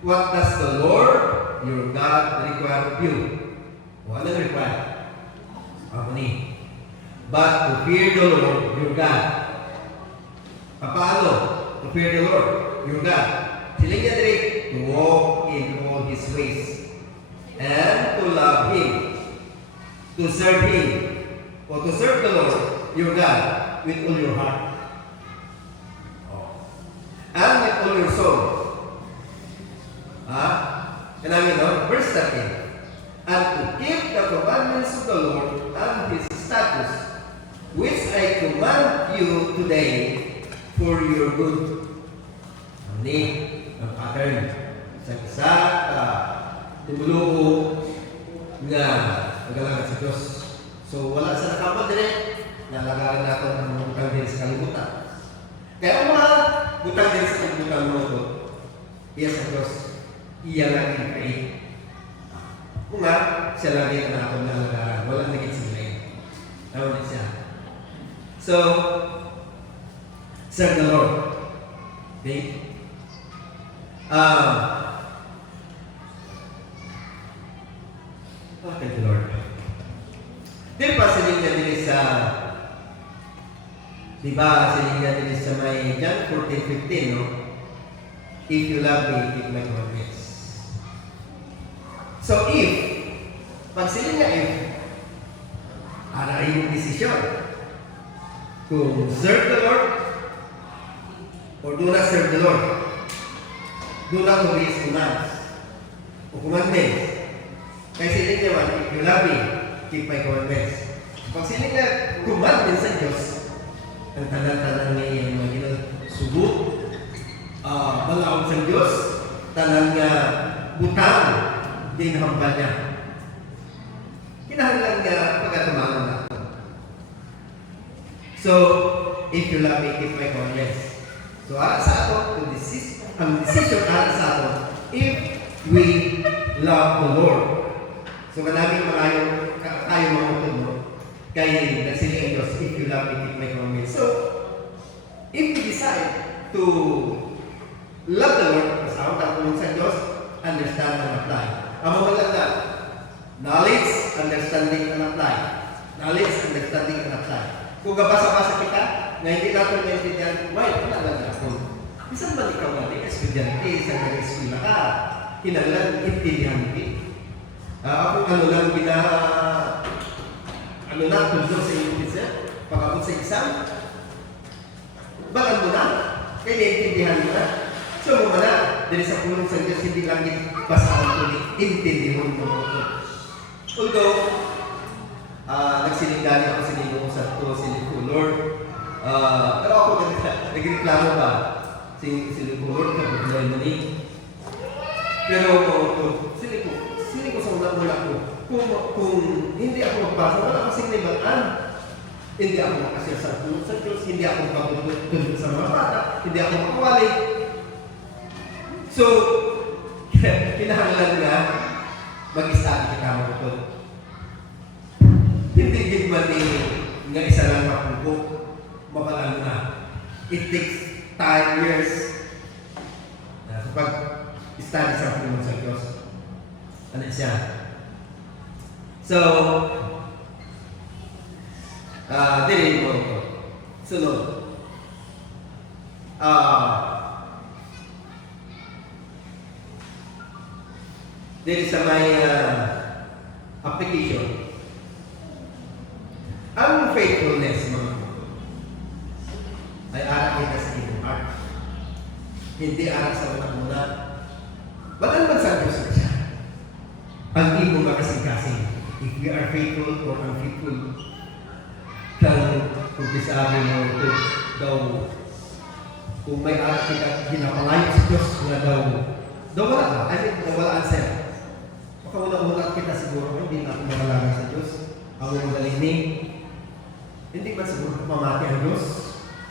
what does the Lord your God require of you? What does require? Ni. But to fear the Lord your God. Paano? To fear the Lord your God. Siling niya din to walk in all His ways and to love Him, to serve Him, or to serve the Lord your God with all your heart and with all your soul. Kailangan no? Verse 13. And to keep the commandments of the Lord and His statutes, which I command you today for your good. Ani ang pattern sa isa timuluko nga magalangan sa Diyos. So wala sa nakapag dire, nalagaran natin ang butang din sa kalibutan. Kaya ang mga butang din sa kalibutan mo ito, iya sa Diyos, iya lang yung kain. Kung nga, siya lang din ang akong nalagaran, walang naging silay. Tawag din siya. So, serve the Lord. Okay? Thank you, Lord. Di ba siling niya din sa siling niya din sa may John 14:15, no? If you love me, keep my commandments. So pag siling niya ara yung desisyon kung serve the Lord or do not serve the Lord. Do not obey His commands o commandments. Kaya siling niya man, if you love me, keep my commandments. Pag siling niya commandments sa Diyos, ang tanan-tanan niya yung mga ginasugot, balaod sa Diyos, tanan nga butang, din hambal niya. Kinahanglan nga pagkatumangan natin. So, if you love me, keep my commandments. So, ara sa ato, ang decision ara sa ato, if we love the Lord. So, manaming tayo mga utod, no? Kaya nagsiling ang Diyos, if you love me, keep my commandments. So, if we decide to love the Lord, mas ako tapulong sa Diyos, understand and apply. Ang mga lang na, knowledge, understanding and apply. Knowledge, understanding and apply. Kung gabasa-basa kita, na hindi natin maintindihan, why? Wala lang natin. Isang balik ka natin, estudyante, sa nag-eskwila ka, kinalang intindihan mo. Ako ano lang ano na, tulog sa iyong teacher, pagkabot sa exam, bagal mo na, kaya naiintindihan mo na. So mo na, dahil sa pulong sa Diyos, hindi lang basahan ko, intindihan mo ito. Although, nagsilinggani ako sinilong sa ito, siling ko, Lord, pero ako nagreklamo ba? Siling ko, Lord, kapag mo ni. Pero, siling ko sa una-una ko, kung hindi ako magbasa, wala kasing limangan. Hindi ako makasya sa tulong sa Diyos, hindi ako makatulog sa mga bata, hindi ako makawali. So, kinahanglan na mag-study kita mo ito. Hindi din man nga isa lang mapupok, mapalang na. It takes time, years, pag-study sa tulong sa Diyos. Ano siya? So, dili mo ito. Sunod. Dili sa may application. Ang faithfulness, mga kapatid, ay aral kita sa iyong heart. Hindi aral sa una-una. Bagal man sa Diyos na siya. Ang imo makasing-kasing. If we are faithful or unfaithful, kung kisabi mo ito daw, kung may aral kita pinapalayo sa Diyos na daw wala ka. I mean, wala answer. Baka wala kita siguro, hindi na ako makalaga sa Diyos. Ako magalinig. Hindi ba siguro mamati ang Diyos?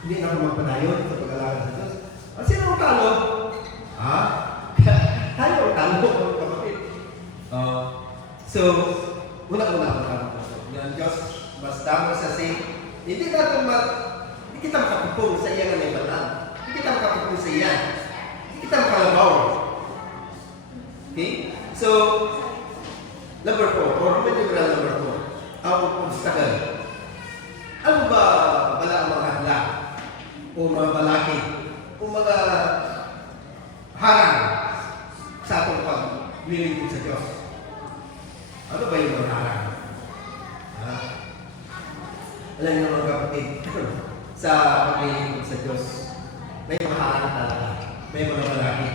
Hindi na ako magpadayon sa pag-alaga sa Diyos. Sino ang talo? Tayo ang talo, kapatid. So, una-una ang talo ko. Ang Diyos, mas damo sa sin. Hindi kita makapupong sa iya na may bataan. Hindi kita makapupong sa iya. Hindi kita makalabaw. Okay? So, number 4, or numeral number 4, ang obstacle. Ano ba wala ang mga hadla? O mga balaki? O mga harang sa atong paglilingkod sa Diyos? Ano ba yung mga harang? Alam niyo mga kapatid, sa paglilingkod sa Diyos, may mga harang talaga. May mga balaki.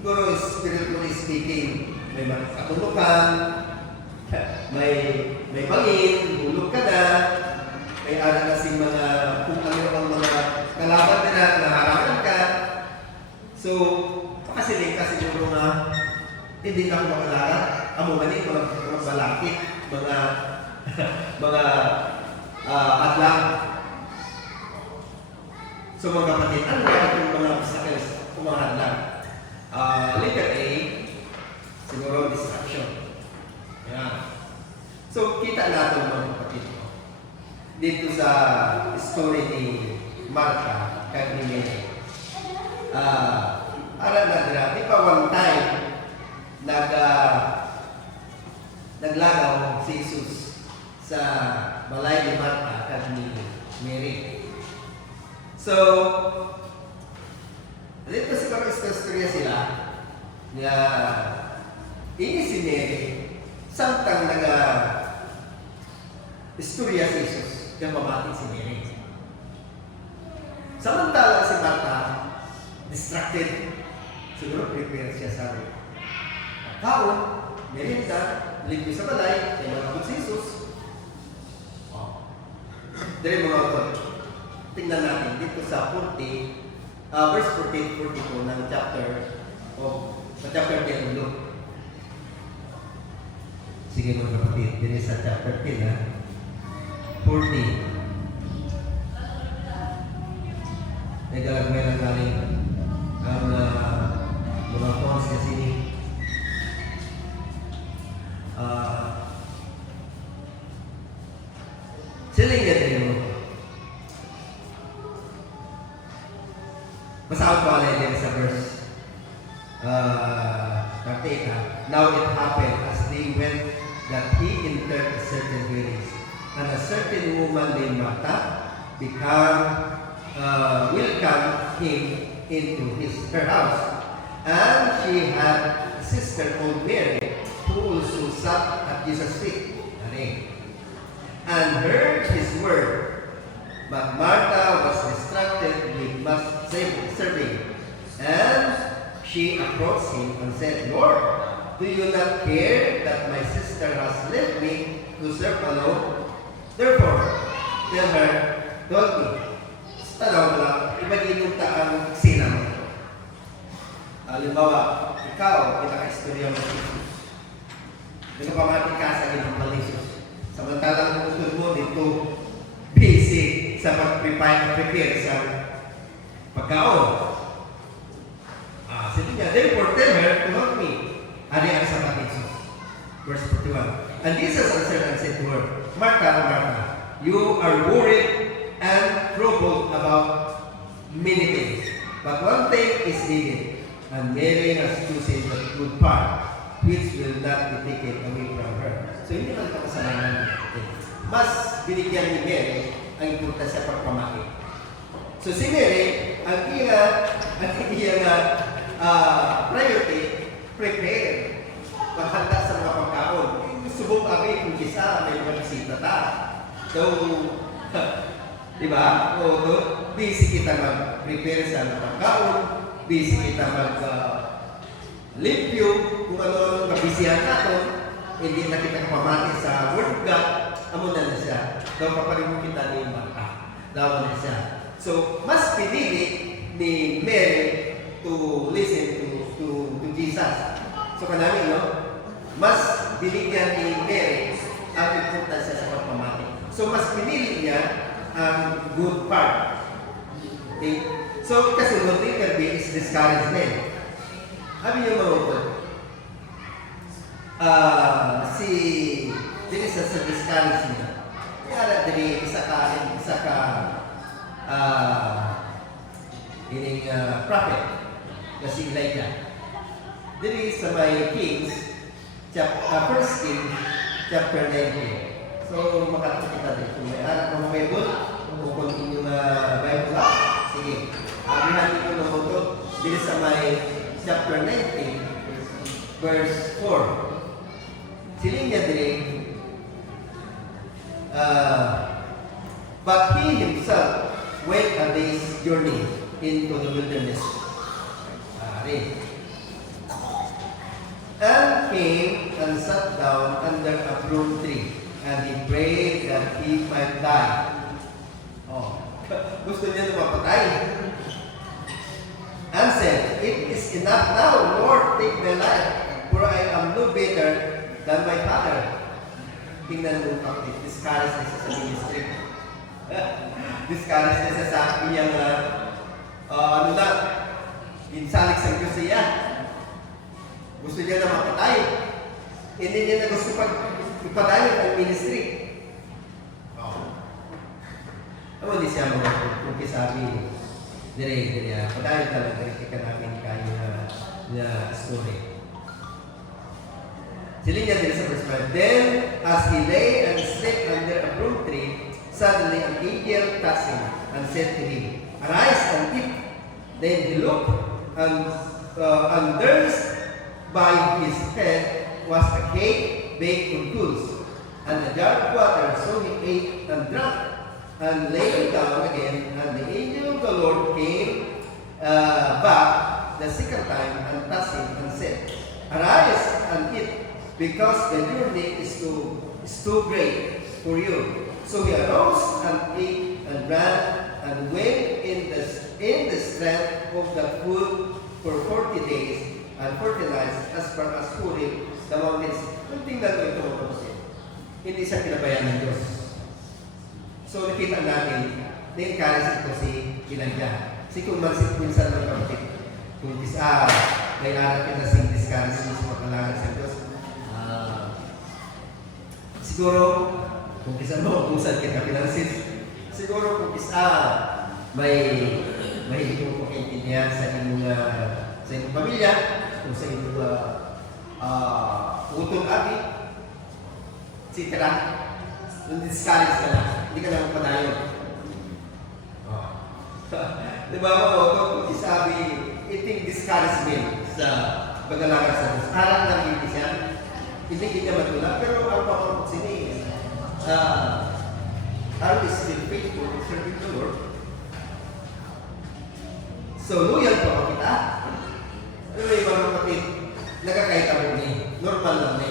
Siguro, spiritually speaking, may mga katulukan, may bangin, hulog ka na, may aral kasing mga kung ano ang mga kalaban nila na harangan ka. So, pakasiling ka siguro na hindi ka ako makalara. Amo ganit, mga balakit, mga adlang. So mga kapatid, ano ba itong mga obstacles o mga adlang? Letter A, siguro distraction. Ayan. So, kita natin mga kapatid. Dito sa story ni Martha kay ni Mary. Aral na dira, di pa one time naglagaw si Jesus sa balay ni Martha kay ni Mary. So, dito siguro istorya sila nga ini si Mary samtang istorya si Jesus kaya mamati si Mary. Samantala si Martha, distracted, siguro prepare siya sa kaon, merienda, limpyo sa balay, kaya malabot si Jesus. Dali mga kapatid, tingnan natin dito sa 40, verse 42 ng chapter 10 ng Luke. Sige mga kapatid, dito sa chapter 10 40. Naglalagmay lang galing ang mga pons kasi ni Siling niya din mo. Basahan ko alay din sa verse 38. Now it happened as they went that he entered a certain village, and a certain woman named Martha welcomed him into her house. And she had a sister called Mary, who also sat at Jesus' feet, and heard his word. But Martha was distracted with much serving. And she approached him and said, Lord, do you not care that my sister has left me to serve alone? Therefore, tell her, don't me. Tanaw mo lang, iba din ang sina mo. Halimbawa, ikaw, pinaka-istorya mo si Jesus. Nagpapamati ka sa ginagawa ni Jesus. Samantalang utod mo dito, busy sa pag-prepare sa pagkaon. Sige niya, therefore tell her to help me. Ari ang sabat ni Jesus. Verse 41. And Jesus answered and said to her, Martha, Martha, you are worried and troubled about many things. But one thing is needed, and Mary has chosen the good part, which will not be taken away from her. So hindi naman ito kasalanan natin. Mas binigyan ni Mary ang importansya sa pagpamaki. So si Mary, ang iyang priority, prepare. Maghanda sa mga pagkaon. Subok kami kung isa, may mga bisita ta. So, di ba? Busy kita mag-prepare sa pagkaon, busy kita mag-limpyo, kung ano-ano mabisihan natin, hindi na kita kapamati sa Word of God, amo na siya. Daw papalimu kita ni Martha. Daw na siya. So, mas pinili ni Mary to listen to Jesus. So, kanami, no? Mas binigyan ni Mary ang importansya sa pagpamati. So, mas pinili niya ang good part. Okay? So, kasunod rin karbi is discouragement. Sabi niyo mga ito, dili sa discouragement. Kaya dili isa ka prophet kasi Elijah. Dili sa may Kings, First King, chapter 19. So, makakita kita dito. Kung may anak ng Bible, kung continue na Bible lang, sige. Abihan dito ng moto, dili sa may chapter 19, verse 4. Siling niya dili, but he himself went a day's journey into the wilderness. And came and sat down under a broom tree, and he prayed that he might die. Gusto niya na mapatay. And said, It is enough now, Lord, take my life, for I am no better than my father. Tingnan mo kapit, discourage na siya sa ministry. Discourage na siya sa iyang, insalik sa Diyos siya. Gusto niya na mapatay. Hindi niya na gusto ipadayon ang ministry. Ano di siya mga kung kisabi, dire, padayon talaga ika namin kayo na story. Siling niya din sa verse 5. Then, as he lay and slept under a broom tree, suddenly an angel touched him and said to him, Arise and eat. Then he looked, and there's by his head was a cake baked from tools, and a jar of water. So he ate and drank, and lay down again. And the angel of the Lord came back the second time and touched him and said, Arise and eat, because the journey is too great for you. So he arose and ate and drank, and went in the strength of the food for 40 days and 40 nights as far as Horeb, the mountains. Kung tingnan mo ito mga kapatid, hindi siya pinabayaan ng Diyos. So nakita natin, na-encourage ito si Elijah. Si kung minsan ng kapatid, kung may aral kita si discourage mo sa pagkalangan sa Diyos, siguro Kung kisa mo, kung saan kita pinansin. Siguro kung kisa may hindi mo pagkaintindihan sa inyong pamilya, kung sa inyong utong abi, etc. Nung discourage ka na, hindi ka na magpadayon. Di ba mga kung isabi, iting discouragement sa pag-alaga sa Diyos. Arang lang hindi siya, hindi kita matulad, pero ang pakapag sini, are we still faithful in serving the Lord? So, loyal pa ba kita? Ano ba yung mga kapatid? Nagkakaita mo ni, normal lang ni.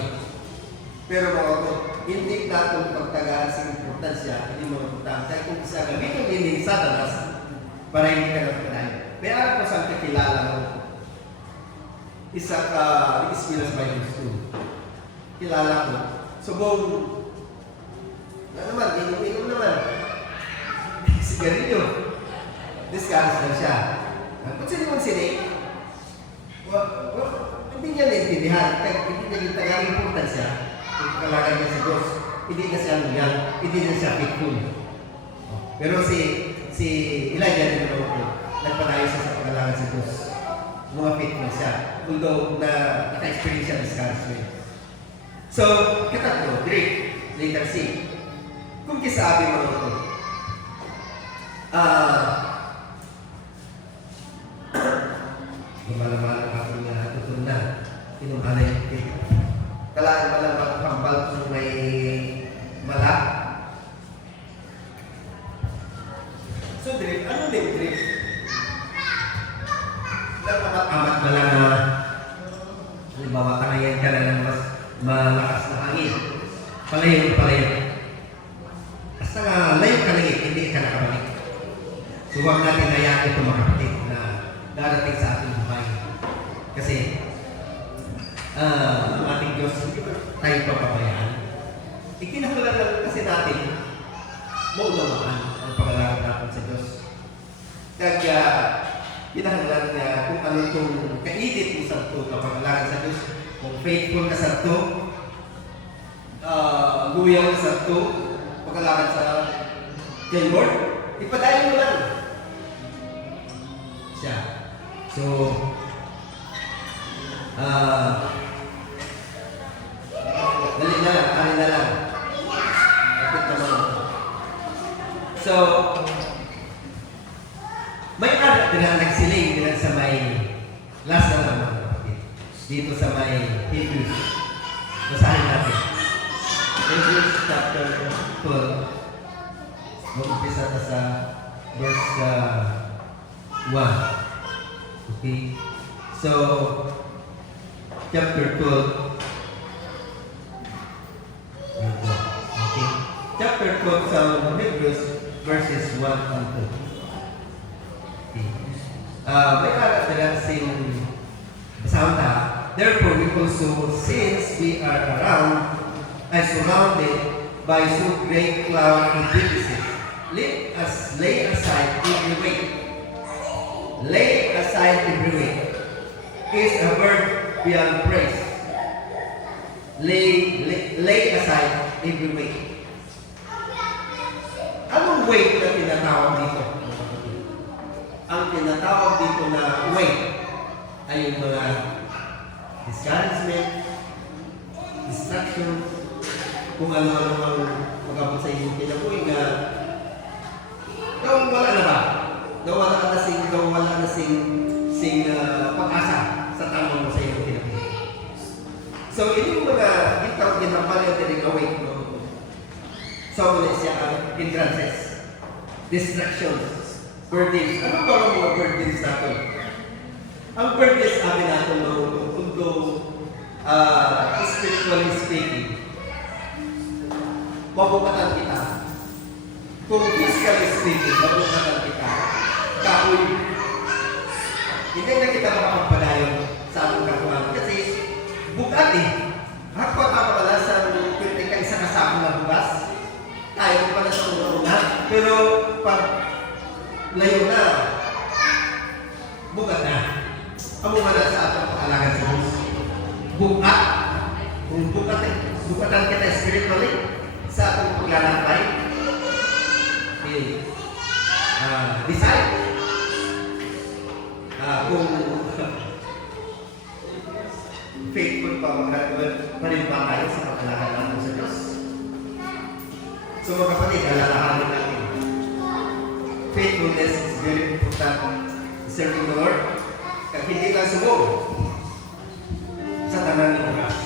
Pero mga kapatid, hindi natin pagtagaan sa importansya, hindi mo importansya. Kung isa gamitin din sa Satanas, para hindi ka nagpanayin. Pero ako saan kakilala mo? Isa ka, Ispilas Bible School. Kilala ko. Subong, na naman, inom naman. Sigarilyo. Discuss na siya. Kung sino mong sinig, hindi niya naintindihan. Hindi niya gintagang importansya. Kung kalagan niya sa Diyos, hindi na siya loyal, hindi na siya faithful. Pero si Elijah din naman nagpanayo siya sa pag-alaga sa Diyos. Mga faithful siya. Although na naka-experience siya discouragement. So, katatlo, Drake, later C. Kung kisabi mo ito, lumalaman ang aking tutunan. Inumalay ko kayo. Kalaan ba lang magpambal kung may malak? So, Drake, ano din Drake? Amat na lang na halimbawa kanayan ka na ng mas malakas na hangin. Palayan. Basta nga, layo ka lang hindi ka nakabalik. So, huwag natin hayaan ito mga kapatid na darating sa ating buhay. Kasi, ang ating Diyos, hindi ba tayo papabayaan? Ikinahanglan lang kasi natin maunawaan ang pag-alaga natin sa Diyos. Kaya, kinahanglan na kung ano itong kainit mo sa ito kapag alaga sa Diyos, kung faithful ka sa ito, luyaw ka sa ito, pag-alaga sa kay Lord, ipadayin mo lang siya. So, dali na lang. Kapit naman. So, may anak na nagsiling din sa may last na lang mga kapatid. Dito sa may Hebrews. Basahin natin. Hebrews chapter 12. Mag-umpisa na sa verse 1. Okay? So, chapter 12. Okay? Chapter 12 sa Hebrews verses 1 and 2. May arat na sing basahan ta. Therefore, we also, since we are surrounded by so great cloud of witnesses, let us lay aside every weight. Lay aside every weight. Is a verb beyond praise. Lay aside every weight. Anong weight na tinatawag dito? Ang tinatawag dito na weight ay yung mga discouragement, distraction, kung ano-ano ang magabot sa inyong kinabuhi na wala na ba? Wala na sing pag-asa sa tamang mo sa inyong kinabuhi. So, ini yung mga ginapal yung tinigawin mo. So, muna siya ang hindrances, distractions, burdens. Ano ba ang mga burdens natin? Ang burdens namin natin spiritually speaking, mabukatan kita. Kung physically speaking, mabukatan kita. Kahoy. Hindi na kita makapagpadayon sa ating kakuhan. Kasi, bukat eh. Ako pala sa kritika isa kasama na bukas. Tayo pala sa una. Pero, pag layo na, bukat na. Amo na sa ating pag-alaga sa Diyos. Bukat. Kung bukatan kita spiritually, sa ating paglalakad decide kung faithful pa rin ba tayo sa paglalakad natin sa Diyos. So mga kapatid, alalahanin natin. Faithfulness is very important in serving the Lord. Kaya hindi lang sumog sa tanan ng oras.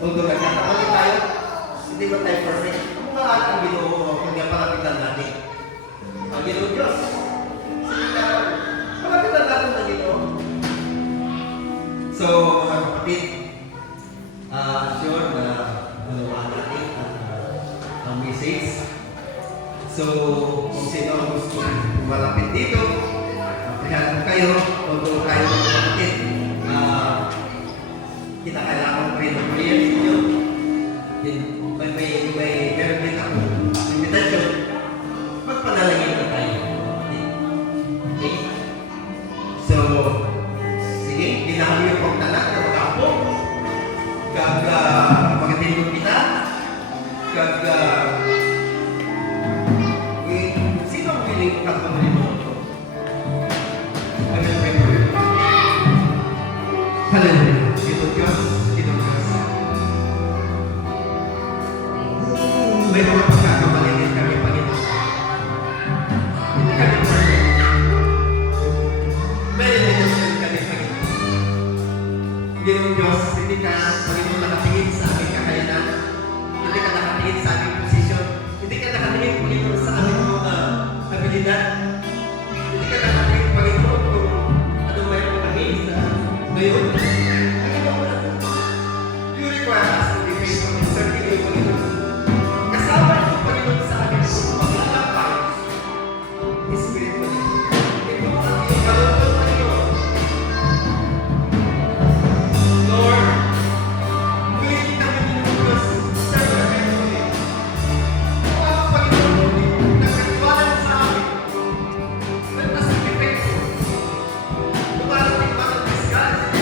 Although nagkakamali tayo, hindi ba tayo perfect? Ang mga ang Ginoo, kung nga palapitan natin. Ang Ginoo Diyos. Sige, palapitan natin ang Ginoo. So, mga kapatid, sure na unawaan natin ang message. So, kung sino ang gusto malapit dito, maprihan kayo, although kayo mga kapatid, kita kailangan ko rin ng prayer ninyo. May meron din ako invitation. Magpanalangin na tayo. Okay? So, sige, ginahal yung pagtanak na mag-apo. Magandang kita. Sino ang piling kapatid mo? Hallelujah. Ito Diyos. Ito Diyos. May mga pagkakamali din kami, Panginoon. Hindi kami perfect. May limitation kami, Panginoon. Ginoong Diyos, hindi ka, Panginoon, nakatingin sa aming kakayanan. Hindi ka nakatingin sa aming posisyon. Hindi ka nakatingin, Panginoon, sa aming mga abilidad. Hindi ka nakatingin, Panginoon, kung ano mayroon kami sa ngayon. You require us to be faithful in serving you, Panginoon. Kasama niyo, Panginoon, sa amin paglalakbay. Spiritually. Ito ang iyong kalooban, Panginoon. Lord, willing kami Diyos, serve you faithfully. Kung ako, Panginoon, nagkatiwalan sa amin, let us be faithful. Lumarating ba ng disguise?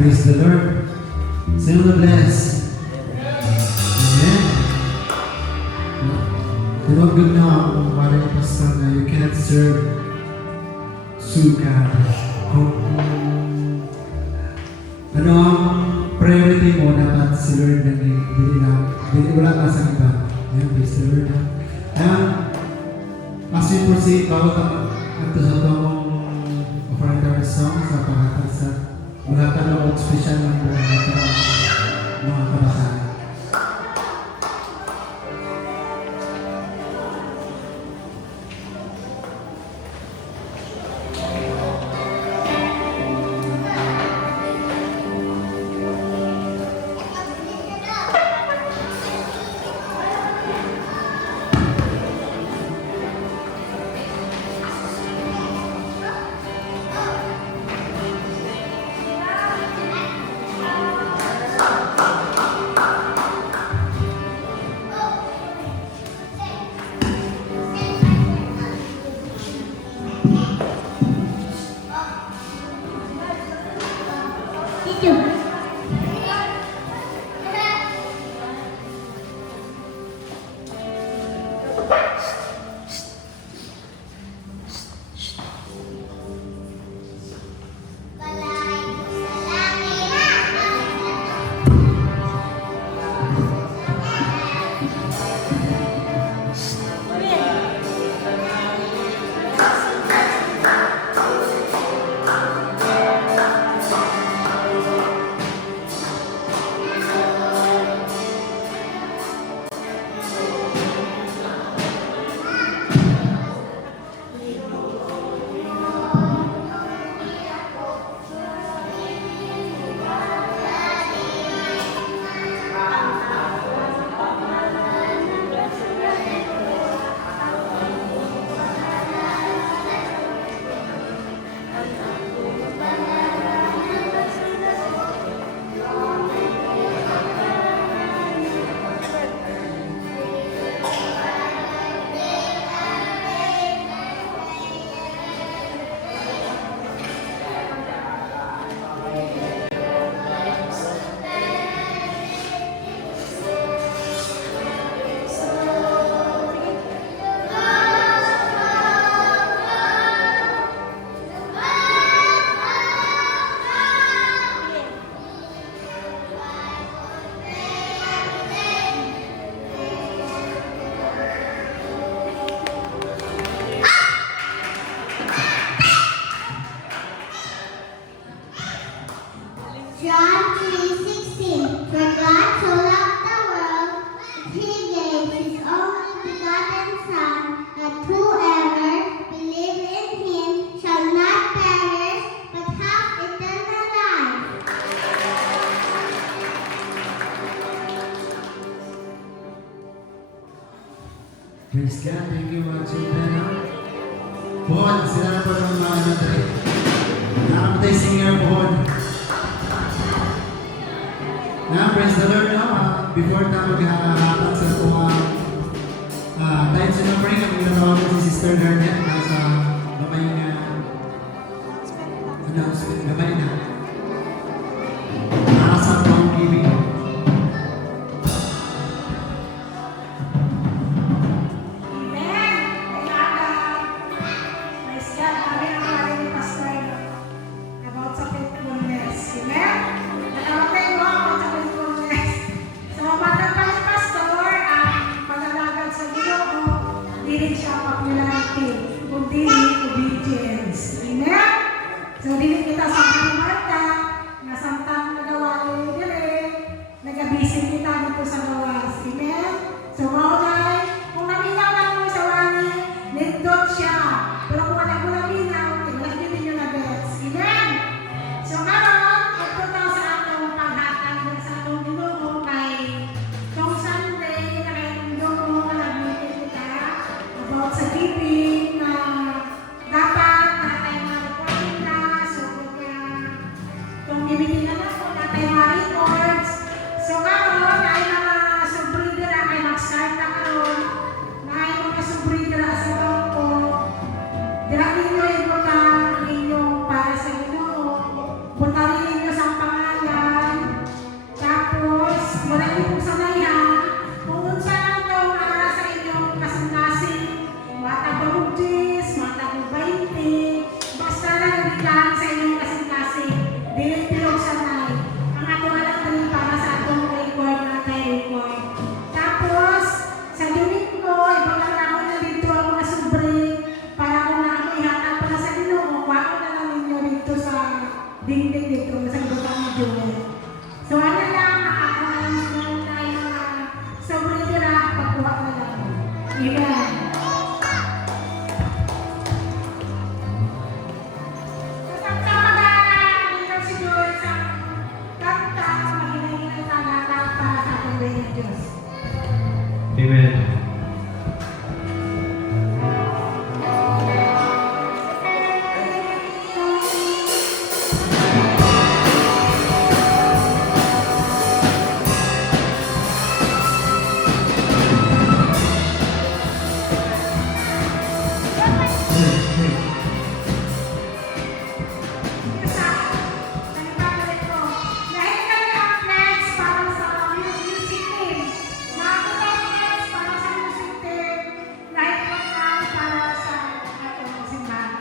Praise the Lord. Say the bless. Amen. You know, good now, para ni Pastor na you cannot serve suka. Kung ano ang priority mo, dapat si Lord na hindi wala ka sa iba. Ayan, praise the Lord. As we proceed, bawat ang sa itong offering our song sa panghatag sa mga tanong special ng mga kabataan. John 3:16. For God so loved the world, He gave His only begotten Son, that whoever believes in Him shall not perish, but have eternal life. Praise God. Thank you, mga children. Pohon, sila na po ng mga ano tayo. Nakamatay singer, Pohon. Praise the Lord, no? Before tayo maghahatag sa mga time sa numbering, ang ginagawa ko si Sister Garnet nasa gamay na announcement, gamay na nasa Thanksgiving. Dili siya popularity, kundi obedient. Amen. Dahil kami ang plans para sa music team. Mga plans para sa music team. Dahil kami ang para sa ating simbahan.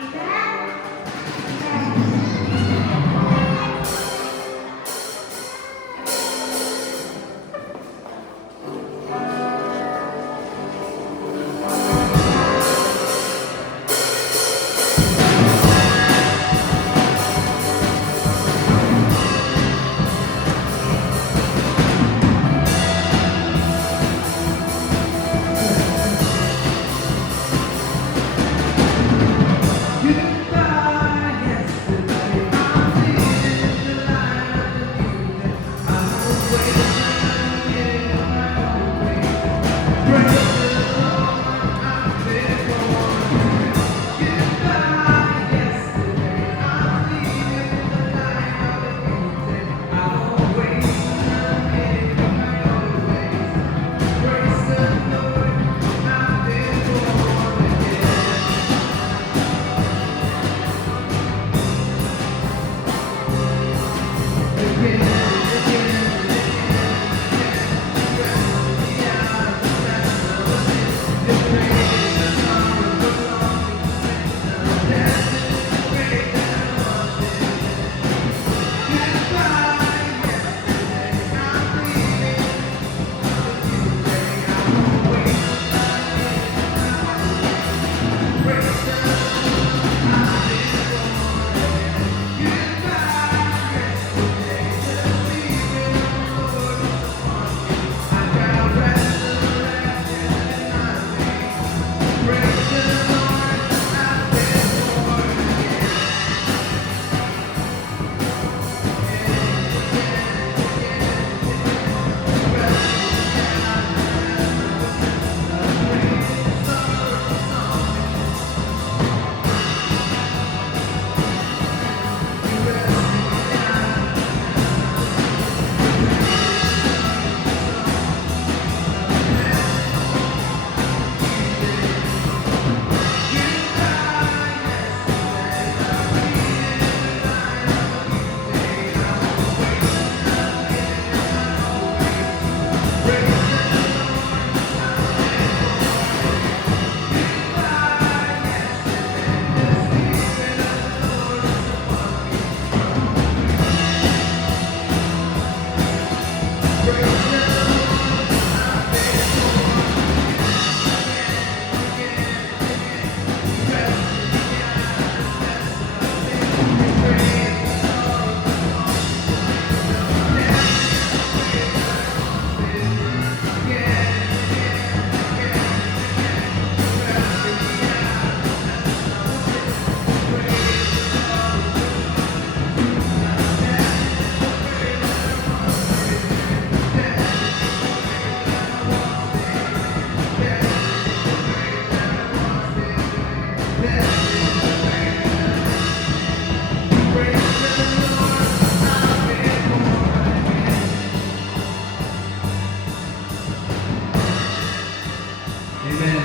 Amen?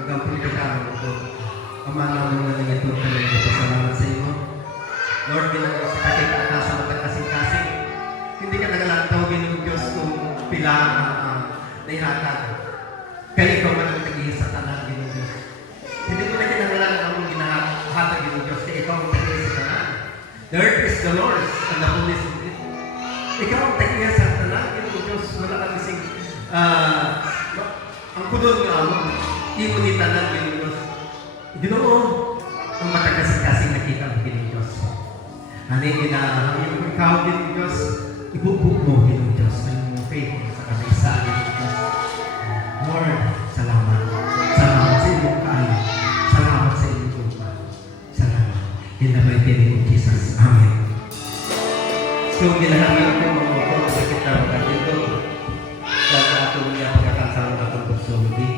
Magampun kita untuk Ama namin na ito talaga pasalamat sa iyo. Lord, bilang sa kakita sa matagkasing-kasing, hindi ka nagalantaw ng Diyos kung pila naihatag. Kaya ikaw man ang nag-ihis sa tanan ng Diyos. Hindi ko na kinagalan ang ginahatag ng Diyos, kaya ikaw ang nag-ihis sa tanan. The earth is the Lord's and the Holy Spirit. Ikaw ang nag-ihis sa tanan ng Diyos. Wala kang ising ang kudod nga mo, ni tanan ng Diyos. Ginoo, ang matagkasing-kasing nakita ng Diyos. Ano yung ikaw din Diyos, ibubuk mo ng Diyos ang faith sa kabaysaan ng Diyos. Lord, salamat. Salamat sa iyong kaayo. Salamat sa iyong tupa. Salamat. In the mighty name of Jesus. Amen. So, ginahangad ko mga mga sakit na mga dito. Sa atong niya pagkakasama ng atong pagsulti.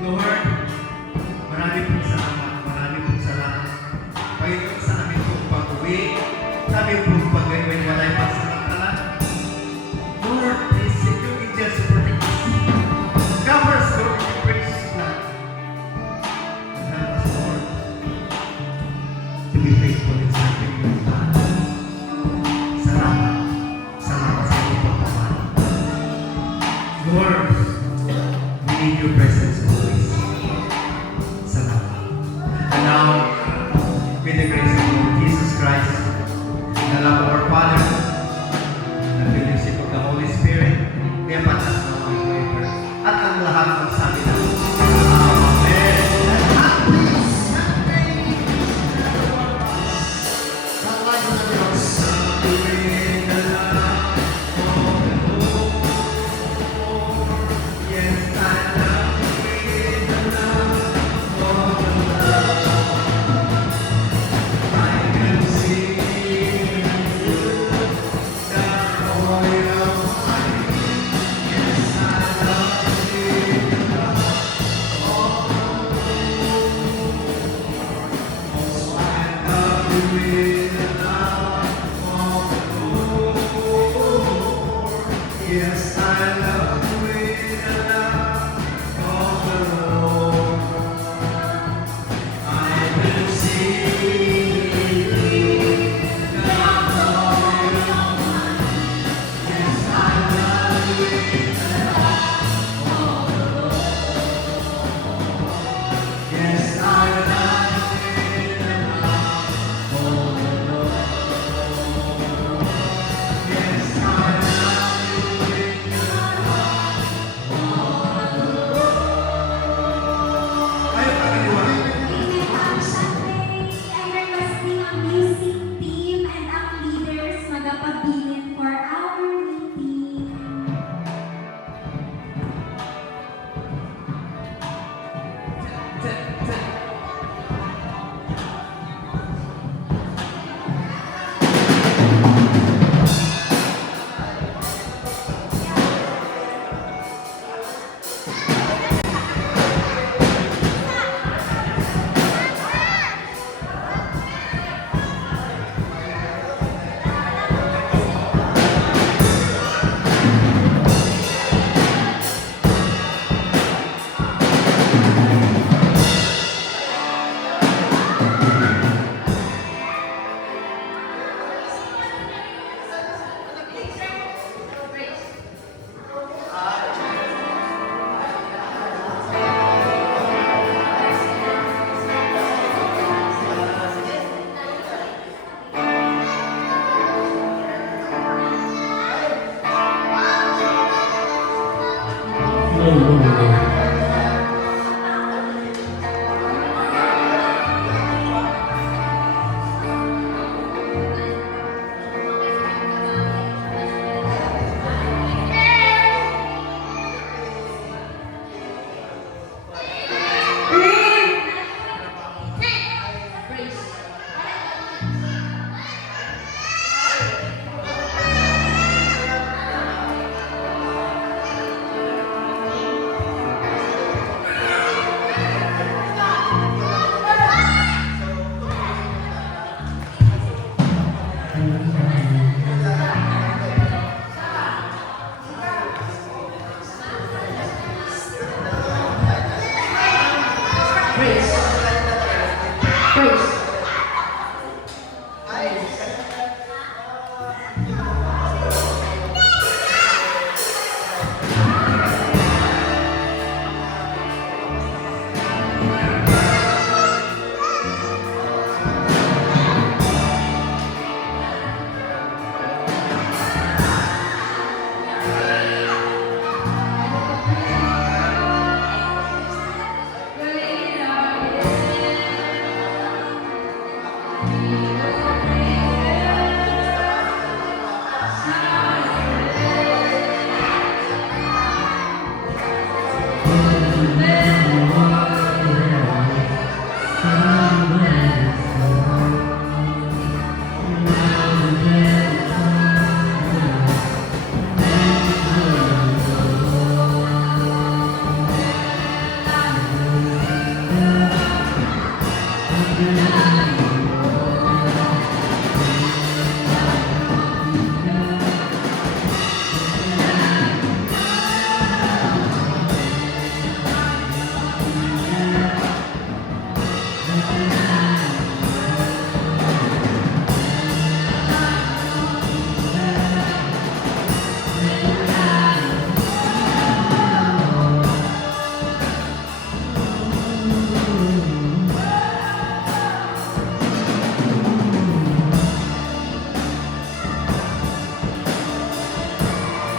Lord, marami pong salamat, marami pong salamat. Panginoon sa amin pong pag-uwi, sa amin pong pag-uwi, walay pagsamantala. Lord, please send your angels to protect us. Cover us, Lord, in your precious blood. And help us, Lord, to be faithful in serving your God. Salamat. Salamat sa iyong pagpapala. Lord, we need your presence always. Salamat. And now, with the grace of Lord Jesus Christ, the love of our Father, the fellowship of the Holy Spirit, be upon us now and forever. At ang lahat ng sabi na. Amen. Yes, I love you, the love of the Lord. I can see the oil of my feet. Yes, I love you, the love of the Lord. Also, I love you with the love of the Lord. Yes, I love you with the love of the Lord. I will sing the glory of my Yes, I love you with the love of the Lord. Yes, I love you with the love of the Lord. Yes, I love you with the love of the Lord. Ayaw ka ginawa. I'm requesting ang music team and ang leaders magapabilin for our meeting. Oh, Lord.